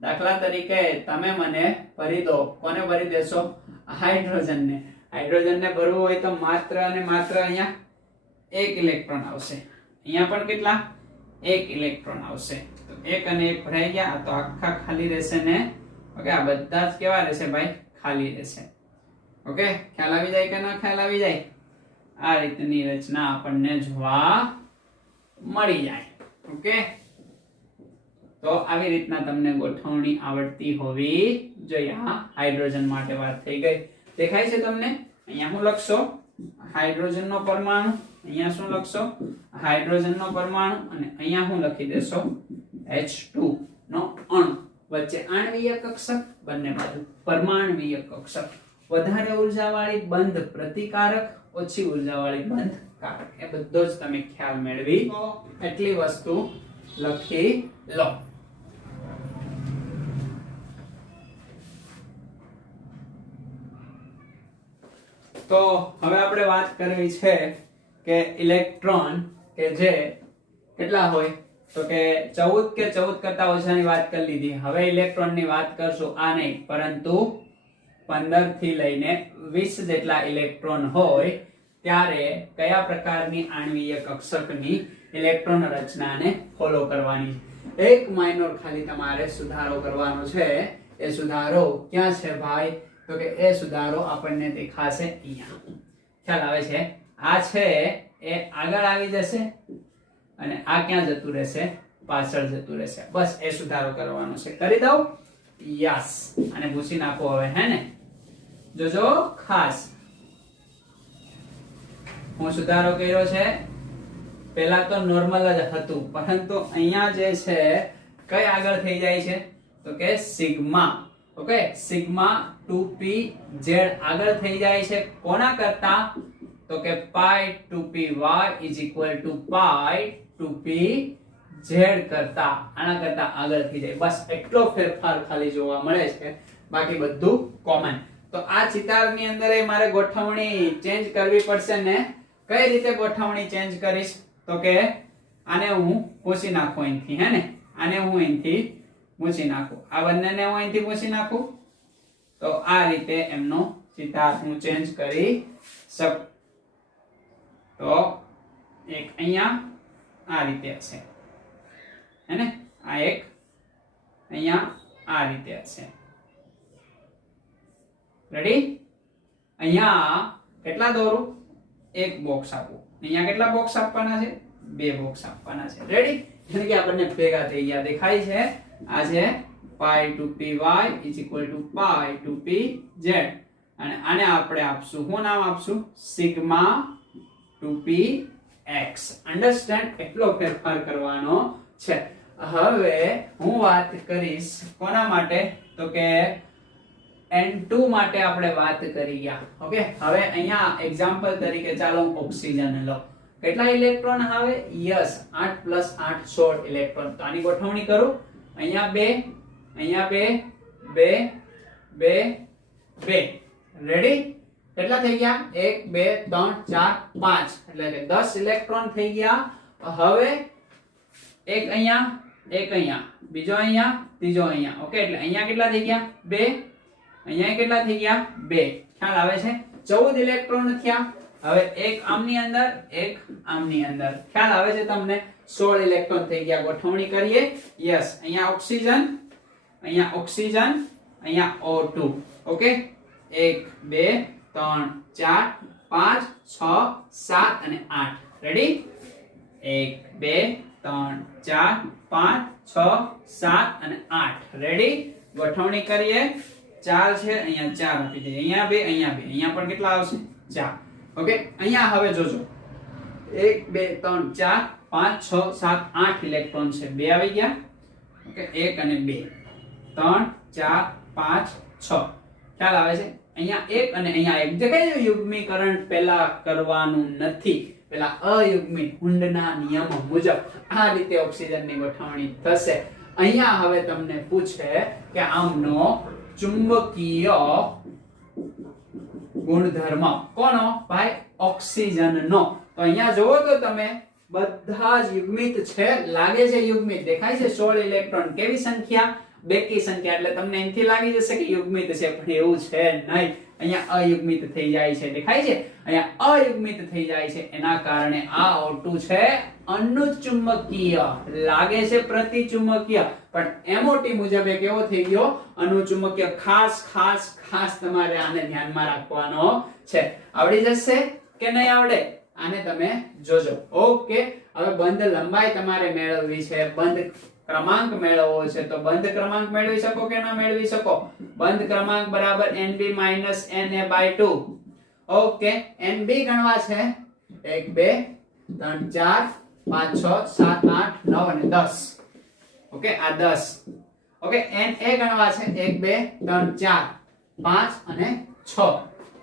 દાખલા તરીકે તમે મને ભરી દો. કોને ભરી દેશો? હાઇડ્રોજનને. હાઇડ્રોજનને ભરવું હોય તો માત્ર અને માત્ર અહીંયા એક ઇલેક્ટ્રોન આવશે. અહીંયા પણ કેટલા? એક ઇલેક્ટ્રોન આવશે. તો એક અને એક ભરાઈ ગયા, તો આખા ખાલી રહેશે ને. ઓકે. આ બધા જ કેવા રહેશે ભાઈ? ખાલી રહેશે. ઓકે. ખ્યાલ આવી જાય કે ના ખ્યાલ આવી જાય? આ રીતની રચના આપણને જોવા મળી જાય. ઓકે. તો આવી રીતના તમને ગોઠવણી આવડતી હોવી જોઈએ. હા, હાઇડ્રોજન માટે વાત થઈ ગઈ. દેખાય છે તમને? અહીંયા શું લખશો? હાઇડ્રોજનનો પરમાણુ. અહીંયા શું લખશો? હાઇડ્રોજનનો પરમાણુ. અને અહીંયા શું લખી દેશો? H2 નો અણુ. વચ્ચે આણ્વીય કક્ષક, બંને બાજુ પરમાણ્વીય કક્ષક. વધારે ઉર્જાવાળી બંધ પ્રતિકારક, ઓછી ઉર્જાવાળી બંધ કારક. એ બધો જ તમે ખ્યાલ મેળવી એટલી વસ્તુ લખી લો. તો હવે આપણે વાત કરવી છે કે ઇલેક્ટ્રોન કે જે કેટલા હોય, તો કે 14 કે 14 કરતા ઓછાની વાત કરી લીધી. હવે ઇલેક્ટ્રોનની વાત કરશું. આ નહીં, પરંતુ 15 થી લઈને 20 જેટલા ઇલેક્ટ્રોન હોય ત્યારે કયા પ્રકારની આણ્વીય કક્ષકની ઇલેક્ટ્રોન રચનાને ફોલો કરવાની. એક માઇનોર ખાલી તમારે સુધારો કરવાનો છે. એ સુધારો ક્યાં છે ભાઈ? તો કે એ સુધારો આપણને દેખાશે અહીંયા. ખ્યાલ આવે છે? આ છે એ આગળ આવી જશે અને આ ક્યાં જતું રહેશે? પાછળ જતું રહેશે. બસ એ સુધારો કરવાનો છે. કરી દઉં? યસ. અને ભૂસી નાખો હવે, હે ને? જોજો ખાસ. હું સુધારો કર્યો છે. પહેલા તો નોર્મલ જ હતું, પરંતુ અહીંયા જે છે કઈ આગળ થઈ જાય છે? તો કે સિગ્મા. ઓકે. સિગ્મા 2pz આગળ થઈ જાય છે. કોના કરતા? તો કે pi 2py is equal to pi 2pz કરતા. આના કરતા આગળ થઈ જાય. બસ એટલો ફેરફાર ખાલી જોવા મળે છે, બાકી બધું કોમન. તો આ ચિતારની અંદર મારે ગોઠવણી ચેન્જ કરવી પડશે ને. કઈ રીતે ગોઠવણી ચેન્જ કરીશ? તો કે આને હું પૂછી નાખું અહીંથી, હે ને? આને હું અહીંથી પૂછી નાખું, આ બંનેને હું અહીંથી પૂછી નાખું, તો આ રીતે એમનો ચિતાર હું ચેન્જ કરી શકું. તો એક અહીંયા આ રીતે હશે, હે ને? આ એક અહીંયા આ રીતે હશે. રેડી? અહીંયા કેટલા દોરું? એક બોક્સ આપું. અહીંયા કેટલા બોક્સ આપવાના છે? બે બોક્સ આપવાના છે. રેડી? એટલે કે આપણને ભેગા થઈ ગયા. દેખાય છે? આ છે pi 2py is equal to pi 2pz. અને આને આપણે આપશું, શું નામ આપશું? Sigma 2px. અન્ડરસ્ટેન્ડ? એટલો ફેરફાર કરવાનો છે. હવે હું વાત કરીશ કોના માટે? તો કે N2 માટે આપણે વાત કરી ગયા. ઓકે. હવે અહીંયા એક્ઝામ્પલ તરીકે ચાલો ઓક્સિજન લો. કેટલા ઇલેક્ટ્રોન આવે? Yes, 8 + 8 16 electron. તો આની ગોઠવણી કરું. અહીંયા 2, અહીંયા 2, 2, 2, 2. રેડી? કેટલા થઈ ગયા? 1 2 3 4 5, એટલે કે 10 ઇલેક્ટ્રોન થઈ ગયા. હવે એક અહીંયા, એક અહીંયા, બીજો અહીંયા, ત્રીજો અહીંયા. ઓકે. એટલે અહીંયા કેટલા થઈ ગયા? 2. અહીંયા કેટલા થઈ ગયા? 2. ખ્યાલ આવે છે? 14 ઇલેક્ટ્રોન થયા. હવે એક આમની અંદર એક આમની અંદર ખ્યાલ આવે છે તમને 16 ઇલેક્ટ્રોન થઈ ગયા ગોઠવણી કરીએ યસ અહીંયા ઓક્સિજન અહીંયા O2 ઓકે 1 2 3 4 5 6 7 અને 8 રેડી 1 2 3 4 5 6 7 અને 8 રેડી ગોઠવણી કરીએ 4 છે અહીંયા 4 આપી દઈએ અહીંયા 2 અહીંયા પણ કેટલા આવશે 4 ઓકે અહીંયા હવે જોજો 1 2 3 4 5 6 7 8 ઇલેક્ટ્રોન છે 2 આવી ગયા ઓકે 1 અને 2 3 4 5 6 ખ્યાલ આવે છે અહીંયા 1 અને અહીંયા 1 જગ્યાએ યુગ્મીકરણ પહેલા કરવાનું નથી પેલા અયુગ્મિત હુંડના નિયમ મુજબ આ રીતે ઓક્સિજનની ગોઠવણી થશે અહીંયા હવે તમને પૂછે કે આમનો ચુંબકીય ગુણધર્મ કોનો ભાઈ ઓક્સિજનનો તો અહીંયા જોવો તો તમે બધા જ યુગ્મિત છે લાગે છે યુગ્મિત દેખાય છે 16 ઇલેક્ટ્રોન કેવી સંખ્યા બેકી સંખ્યા એટલે તમને એમથી લાગી જશે કે યુગ્મિત છે પણ એવું છે નહીં અહીંયા અયુગ્મિત થઈ જાય છે દેખાય છે અહીંયા અયુગ્મિત થઈ જાય છે એના કારણે આ O2 છે અનુચુંબકીય લાગે છે પ્રતિચુંબકીય પણ MOT મુજબ એ કેવો થઈ ગયો અનુચુંબકીય ખાસ તમારે આને ધ્યાનમાં રાખવાનો છે આવડી જશે કે નહીં આવડે આને તમે જોજો ઓકે હવે બંધ લંબાઈ તમારે મેળવવી છે બંધ ક્રમાંક મેળવવો છે તો બંધ ક્રમાંક મેળવી શકો કે ના મેળવી શકો બંધ ક્રમાંક બરાબર NB - Na/2 ઓકે NB ગણવા છે 1 2 3 4 5 6 7 8 9 અને 10 ઓકે આ 10 ઓકે Na ગણવા છે 1 2 3 4 5 અને 6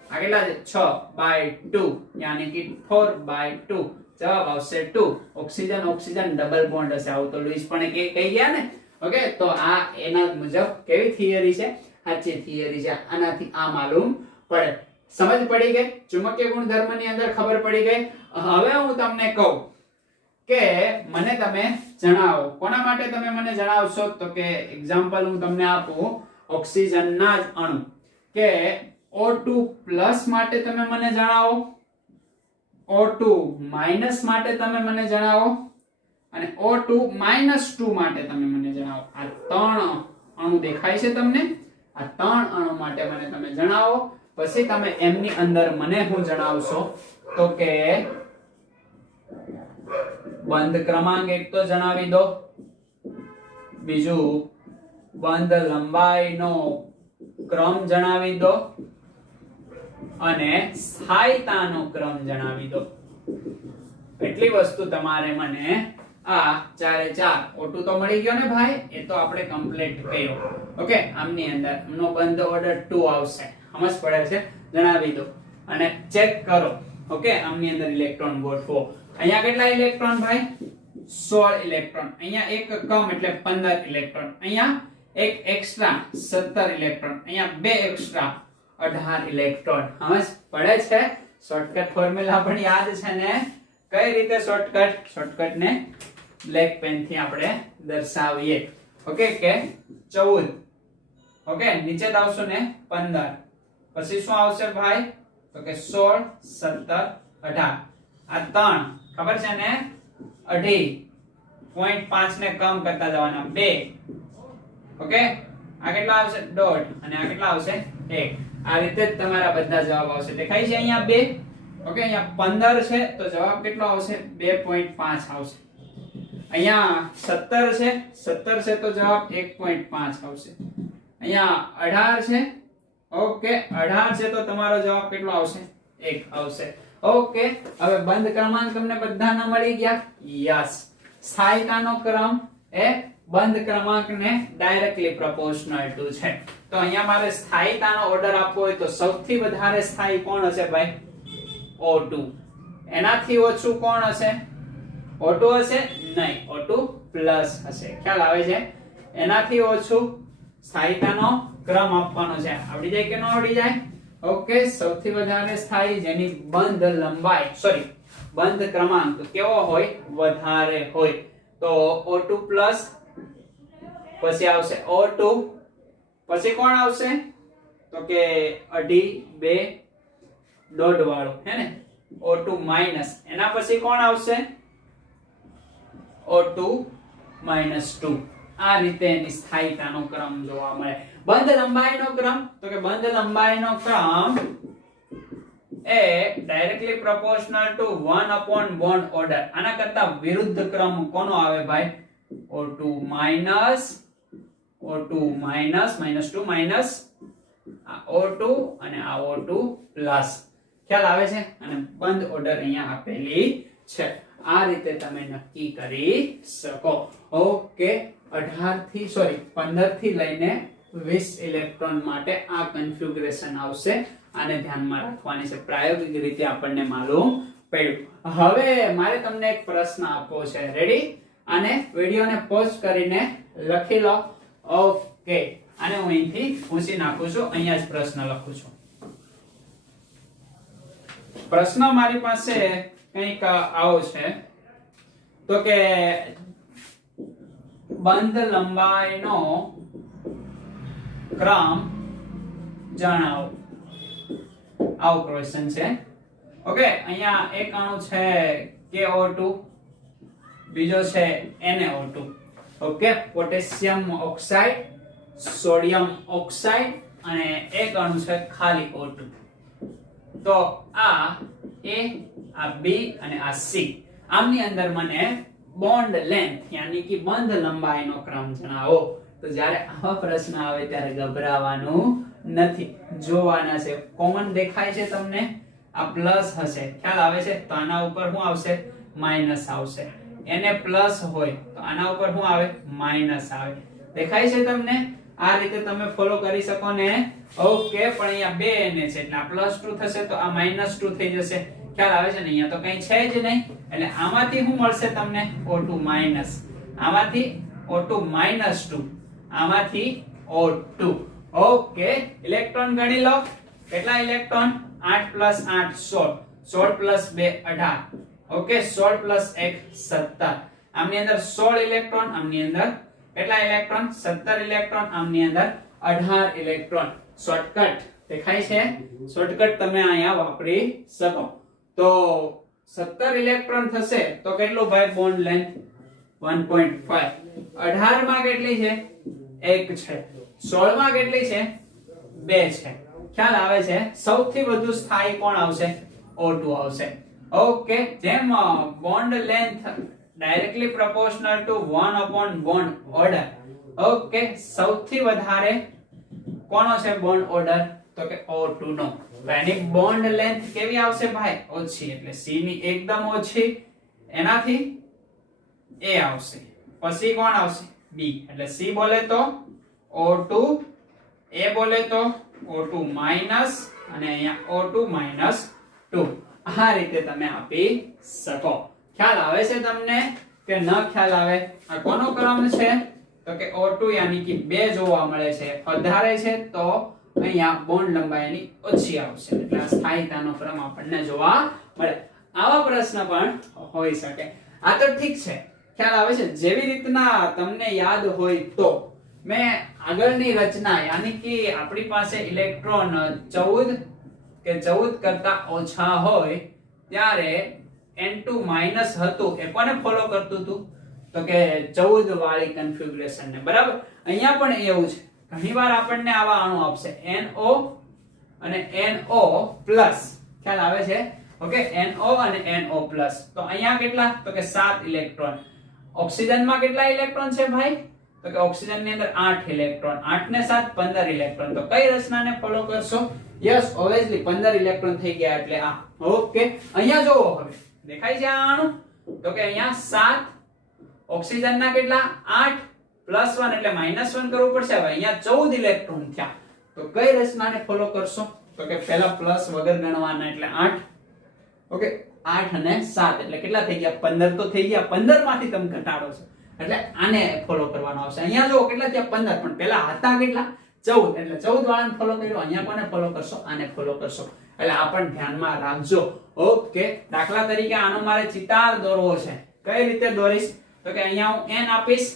આ કેટલા છે 6/2 યાની કે 4/2 જવાબ આવશે 2 ઓક્સિજન ડબલ બોન્ડ હશે આવું તો લુઈસ પણ કહી ગયા ને ઓકે તો આ એના મુજબ કેવી થિયરી છે સાચી થિયરી છે આનાથી આ માલુમ પડે સમજ પડી ગઈ ચુંબકીય ગુણધર્મની અંદર ખબર પડી ગઈ હવે હું તમને કહું કે મને તમે જણાવો કોના માટે તમે મને જણાવશો તો કે એક્ઝામ્પલ હું તમને આપું ઓક્સિજનના જ અણુ કે O2 પ્લસ માટે તમે મને જણાવો O2 માઈનસ માટે તમે મને જણાવો અને O2 -2 માટે તમે મને જણાવો આ ત્રણ અણુ દેખાય છે તમને આ ત્રણ અણુ માટે મને તમે જણાવો પછી તમે એમની અંદર મને શું જણાવશો તો કે બંધ ક્રમાંક એક તો જણાવી દો બીજું બંધ લંબાઈનો ક્રમ જણાવી દો અને સ્થાયીતાનો ક્રમ જણાવી દો એટલી વસ્તુ તમારે મને આ ચારે ચાર O2 તો મળી ગયો ને ભાઈ એ તો આપણે કમ્પ્લીટ કર્યો ઓકે આમની અંદર એમનો બંધ ઓર્ડર 2 આવશે સમજ પડે છે જણાવી દો અને ચેક કરો ઓકે આમની અંદર ઇલેક્ટ્રોન ગોઠવો અહીંયા કેટલા ઇલેક્ટ્રોન ભાઈ 16 ઇલેક્ટ્રોન અહીંયા એક કમ એટલે 15 ઇલેક્ટ્રોન અહીંયા એક એક્સ્ટ્રા 17 ઇલેક્ટ્રોન અહીંયા બે એક્સ્ટ્રા 18 ઇલેક્ટ્રોન સમજ પડે છે શોર્ટકટ ફોર્મ્યુલા પણ યાદ છે ને કઈ રીતે શોર્ટકટ ને બ્લેક પેન થી આપણે દર્શાવીએ ઓકે કે 14 ઓકે નીચે આવશે ને 15 પછી શું આવશે ભાઈ તો કે 16 17 18 આ ત્રણ ખબર છે ને 18.5 ને કમ કરતા જવાના 2 ઓકે આ કેટલા આવશે ડોટ અને આ કેટલા આવશે 1 આ રીતે જ તમારા બધા જવાબ આવશે દેખાય છે અહીંયા 2 ઓકે અહીંયા 15 છે તો જવાબ કેટલો આવશે 2.5 આવશે અહીંયા 17 છે તો જવાબ 1.5 આવશે અહીંયા 18 છે ઓકે 18 છે તો તમારો જવાબ કેટલો આવશે 1 આવશે ઓકે હવે બંધ ક્રમાંક તમને બધાના મળી ગયા યસ સ્થાયીતાનો ક્રમ એ બંધ ક્રમાંકને ડાયરેક્ટલી પ્રોપોર્શનલ ટુ છે તો અહીંયા મારે સ્થાયીતાનો ઓર્ડર આપવો હોય તો સૌથી વધારે સ્થાયી કોણ હશે ભાઈ O2 એનાથી ઓછું કોણ હશે O2 હશે નહીં O2 પ્લસ હશે ખ્યાલ આવે છે એનાથી ઓછું સ્થાયીતાનો ક્રમ આપવાનો છે આવડી જાય કે ન આવડી જાય ઓકે સૌથી વધારે સ્થાયી જેની બંધ લંબાઈ બંધ ક્રમાંક કેવો હોય વધારે હોય તો O2 પ્લસ પછી આવશે O2 પછી કોણ આવશે તો કે 2.5 2 દોઢ વાળો હે ને O2 માઈનસ, એના પછી કોણ આવશે O2 માઈનસ 2. આ રીતે એની સ્થાયીતાનો ક્રમ જોવા મળે. બંધ લંબાઈનો ક્રમ, તો કે બંધ લંબાઈનો ક્રમ એ directly proportional to 1 upon bond order. આના કરતા વિરુદ્ધ ક્રમ કોનો આવે ભાઈ? O2 માઈનસ -2 માઈનસ આ O2 અને આ O2 પ્લસ. ખ્યાલ આવે છે? અને બંધ ઓર્ડર અહીંયા આપેલી છે. આ રીતે તમે નક્કી કરી શકો. ઓકે, 15 થી લઈને 20 ઇલેક્ટ્રોન માટે આ કન્ફિગ્યુરેશન આવશે. આને ધ્યાનમાં રાખવાની છે. પ્રાયોગિક રીતે આપણને માલુમ પડ્યું. હવે મારે તમને એક પ્રશ્ન આપવો છે. રેડી? આને વિડિયોને પોઝ કરીને લખી લો. ઓકે, આને હું અહીંથી પૂછી નાખું છું. અહીંયા જ પ્રશ્ન લખું છું. પ્રશ્ન મારી પાસે કંઈક આવો છે, તો કે બંધ લંબાઈનો ક્રમ જણાવો. આવો ક્વેશ્ચન છે. ઓકે, અહીંયા એક અણુ છે KO2, બીજો છે NaO2. Okay, potassium oxide, sodium oxide અને એક અણુ છે ખાલી O2. તો આ A, આ B અને આ C. આમની અંદર મને બોન્ડ લેન્થ યાની કે બંધ લંબાઈનો ક્રમ જણાવો. તો જ્યારે આવા પ્રશ્ન આવે ત્યારે ગભરાવાનું નથી, જોવાના છે. કોમન દેખાય છે તમને? આ પ્લસ હશે, ખ્યાલ આવે છે? તો આના ઉપર શું આવશે? માઈનસ આવશે. એને પ્લસ હોય તો આના ઉપર શું આવે? માઈનસ આવે. દેખાય છે તમને? આ રીતે તમે ફોલો કરી શકો ને. ઓકે, પણ અહીંયા 2 ને છે એટલે આ +2 થશે તો આ -2 થઈ જશે. ખ્યાલ આવે છે ને? અહીંયા તો કઈ છે જ નહીં, એટલે આમાંથી શું મળશે તમને? O2 minus. આમાંથી O2 -2, આમાંથી O2. ઓકે, ઇલેક્ટ્રોન ગણી લો. કેટલા ઇલેક્ટ્રોન? 8 + 8 16, 16 + 2 18. ઓકે, 16 + 1 17. આમની અંદર 16 ઇલેક્ટ્રોન, આમની અંદર કેટલા ઇલેક્ટ્રોન? 17 ઇલેક્ટ્રોન, આમની અંદર 18 ઇલેક્ટ્રોન. શોર્ટકટ દેખાય છે? શોર્ટકટ તમે અહીંયા વાપરી શકો. તો 17 ઇલેક્ટ્રોન થશે તો કેટલું ભાઈ બોન્ડ લેન્થ? 1.5. 18 માં કેટલી છે? 1 છે. 16 માં કેટલી છે? 2 છે. ખ્યાલ આવે છે? સૌથી વધુ સ્થાયી કોણ આવશે? O2 આવશે. ઓકે, જેમ bond length directly proportional to 1 upon bond order. Okay, સૌથી વધારે કોનો છે બોન્ડ ઓર્ડર? તો કે O2 નો. તો એની બોન્ડ લેન્થ કેવી આવશે ભાઈ? ઓછી. એટલે C ની એકદમ ઓછી, એનાથી A આવશે. પછી કોણ આવશે? B. એટલે C બોલે તો O2, A બોલે તો O2 માઈનસ અને અહીંયા O2 -2. આ રીતે તમે આપી શકો. ખ્યાલ આવે છે તમને કે ન ખ્યાલ આવે? આ કોનો ક્રમ છે? તો કે O2 યાની કે 2 જોવા મળે છે. વધારે છે તો અહીંયા બોન્ડ લંબાઈની ઓછી આવશે. એટલે આ સ્થાયીતાનો ક્રમ આપણને જોવા મળે. આવા પ્રશ્ન પણ હોઈ શકે. આ તો ઠીક છે, ખ્યાલ આવે છે? જેવી રીતના તમને યાદ હોય તો મેં આગળની રચના યાની કે આપણી પાસે ઇલેક્ટ્રોન 14 કરતા ઓછા હોય ત્યારે N2 માઈનસ હતું, એ કોને ફોલો કરતું હતું? તો કે 14 વાળી કન્ફિગ્યુરેશન ને. બરાબર? અહીંયા પણ એવું છે. ઘણીવાર આપણને આવા અણુ આપશે NO અને NO+. ખ્યાલ આવે છે? ઓકે, NO અને NO+. તો અહીંયા કેટલા? તો કે 7 ઇલેક્ટ્રોન. ઓક્સિજનમાં કેટલા ઇલેક્ટ્રોન છે ભાઈ? તો કે ઓક્સિજન ની અંદર 8 ઇલેક્ટ્રોન. 8 ને 7 15 ઇલેક્ટ્રોન. તો કઈ રચનાને ફોલો કરશો? યસ, ઓબ્વિયસલી 15 ઇલેક્ટ્રોન થઈ ગયા એટલે આ. ઓકે, અહીંયા જોવો. હવે દેખાય છે આ અણુ? તો કે અહીંયા 7, ઓક્સિજનના કેટલા? 8 +1 એટલે -1 કરવું પડશે. હવે અહીંયા 14 ઇલેક્ટ્રોન થયા. તો કઈ રચનાને ફોલો કરશો? તો કે પહેલા પ્લસ વગર ગણવાના એટલે 8. ઓકે, 8 અને 7 એટલે કેટલા થઈ ગયા? 15 તો થઈ ગયા. 15 માંથી તમે ઘટાડો છો એટલે આને ફોલો કરવાનો આવશે. અહીંયા જો કેટલા થયા? 15, પણ પહેલા હતા કેટલા? 14. એટલે 14 વાળાને ફોલો કર્યો. અહીંયા કોને ફોલો કરશો? આને ફોલો કરશો. એટલે આ પણ ધ્યાનમાં રાખજો. ઓકે, દાખલા તરીકે આનો મારે ચિતાર દોરવો છે. કઈ રીતે દોરીશ? તો કે અહીંયા હું n આપીશ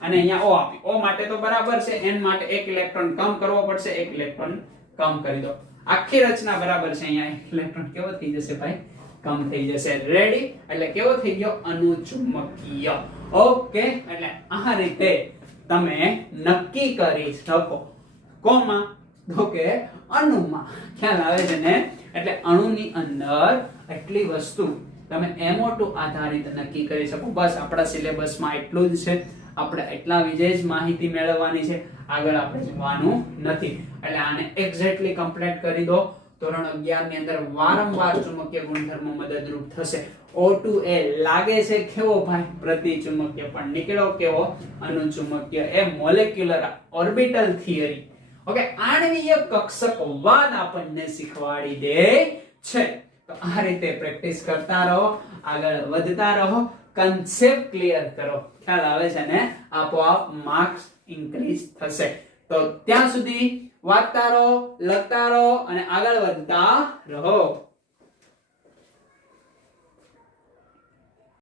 અને અહીંયા O આપી. O માટે તો બરાબર છે, n માટે 1 ઇલેક્ટ્રોન કમ કરવો પડશે. 1 ઇલેક્ટ્રોન કમ કરી દો. આખી રચના બરાબર છે. અહીંયા 1 ઇલેક્ટ્રોન કેવો થઈ જશે ભાઈ? કમ થઈ જશે. રેડી? એટલે કેવો થઈ ગયો? અનુચુંબકીય. ઓકે, એટલે આ રીતે તમે નક્કી કરી શકો. કોમાં? તો કે અણુમાં. ખ્યાલ આવે છે ને? એટલે અણુની અંદર એટલી વસ્તુ તમે MO2 આધારિત નક્કી કરી શકો. બસ આપણા સિલેબસમાં એટલું જ છે. આપણે એટલા વિશે જ માહિતી મેળવવાની છે, આગળ આપણે જવાનું નથી. એટલે આને એક્ઝેક્ટલી કમ્પ્લીટ કરી દો. ધોરણ 11 ની અંદર વારંવાર ચુંબકીય ગુણધર્મો મદદરૂપ થશે. O2 એ લાગે છે કેવો ભાઈ? પ્રતિચુંબકીય, પણ નીકળ્યો કેવો? અનુચુંબકીય. એ મોલેક્યુલર ઓર્બિટલ થિયરી. ઓકે, આણ્વીય કક્ષકવાદ આપણને શીખવાડી દે છે. તો આ રીતે પ્રેક્ટિસ કરતા રહો, આગળ વધતા રહો, કન્સેપ્ટ ક્લિયર કરો. ખ્યાલ આવે છે ને? આપોઆપ માર્ક્સ ઇન્ક્રીઝ થશે. તો ત્યાં સુધી વાંચતા રહો, લખતા રહો અને આગળ વધતા રહો.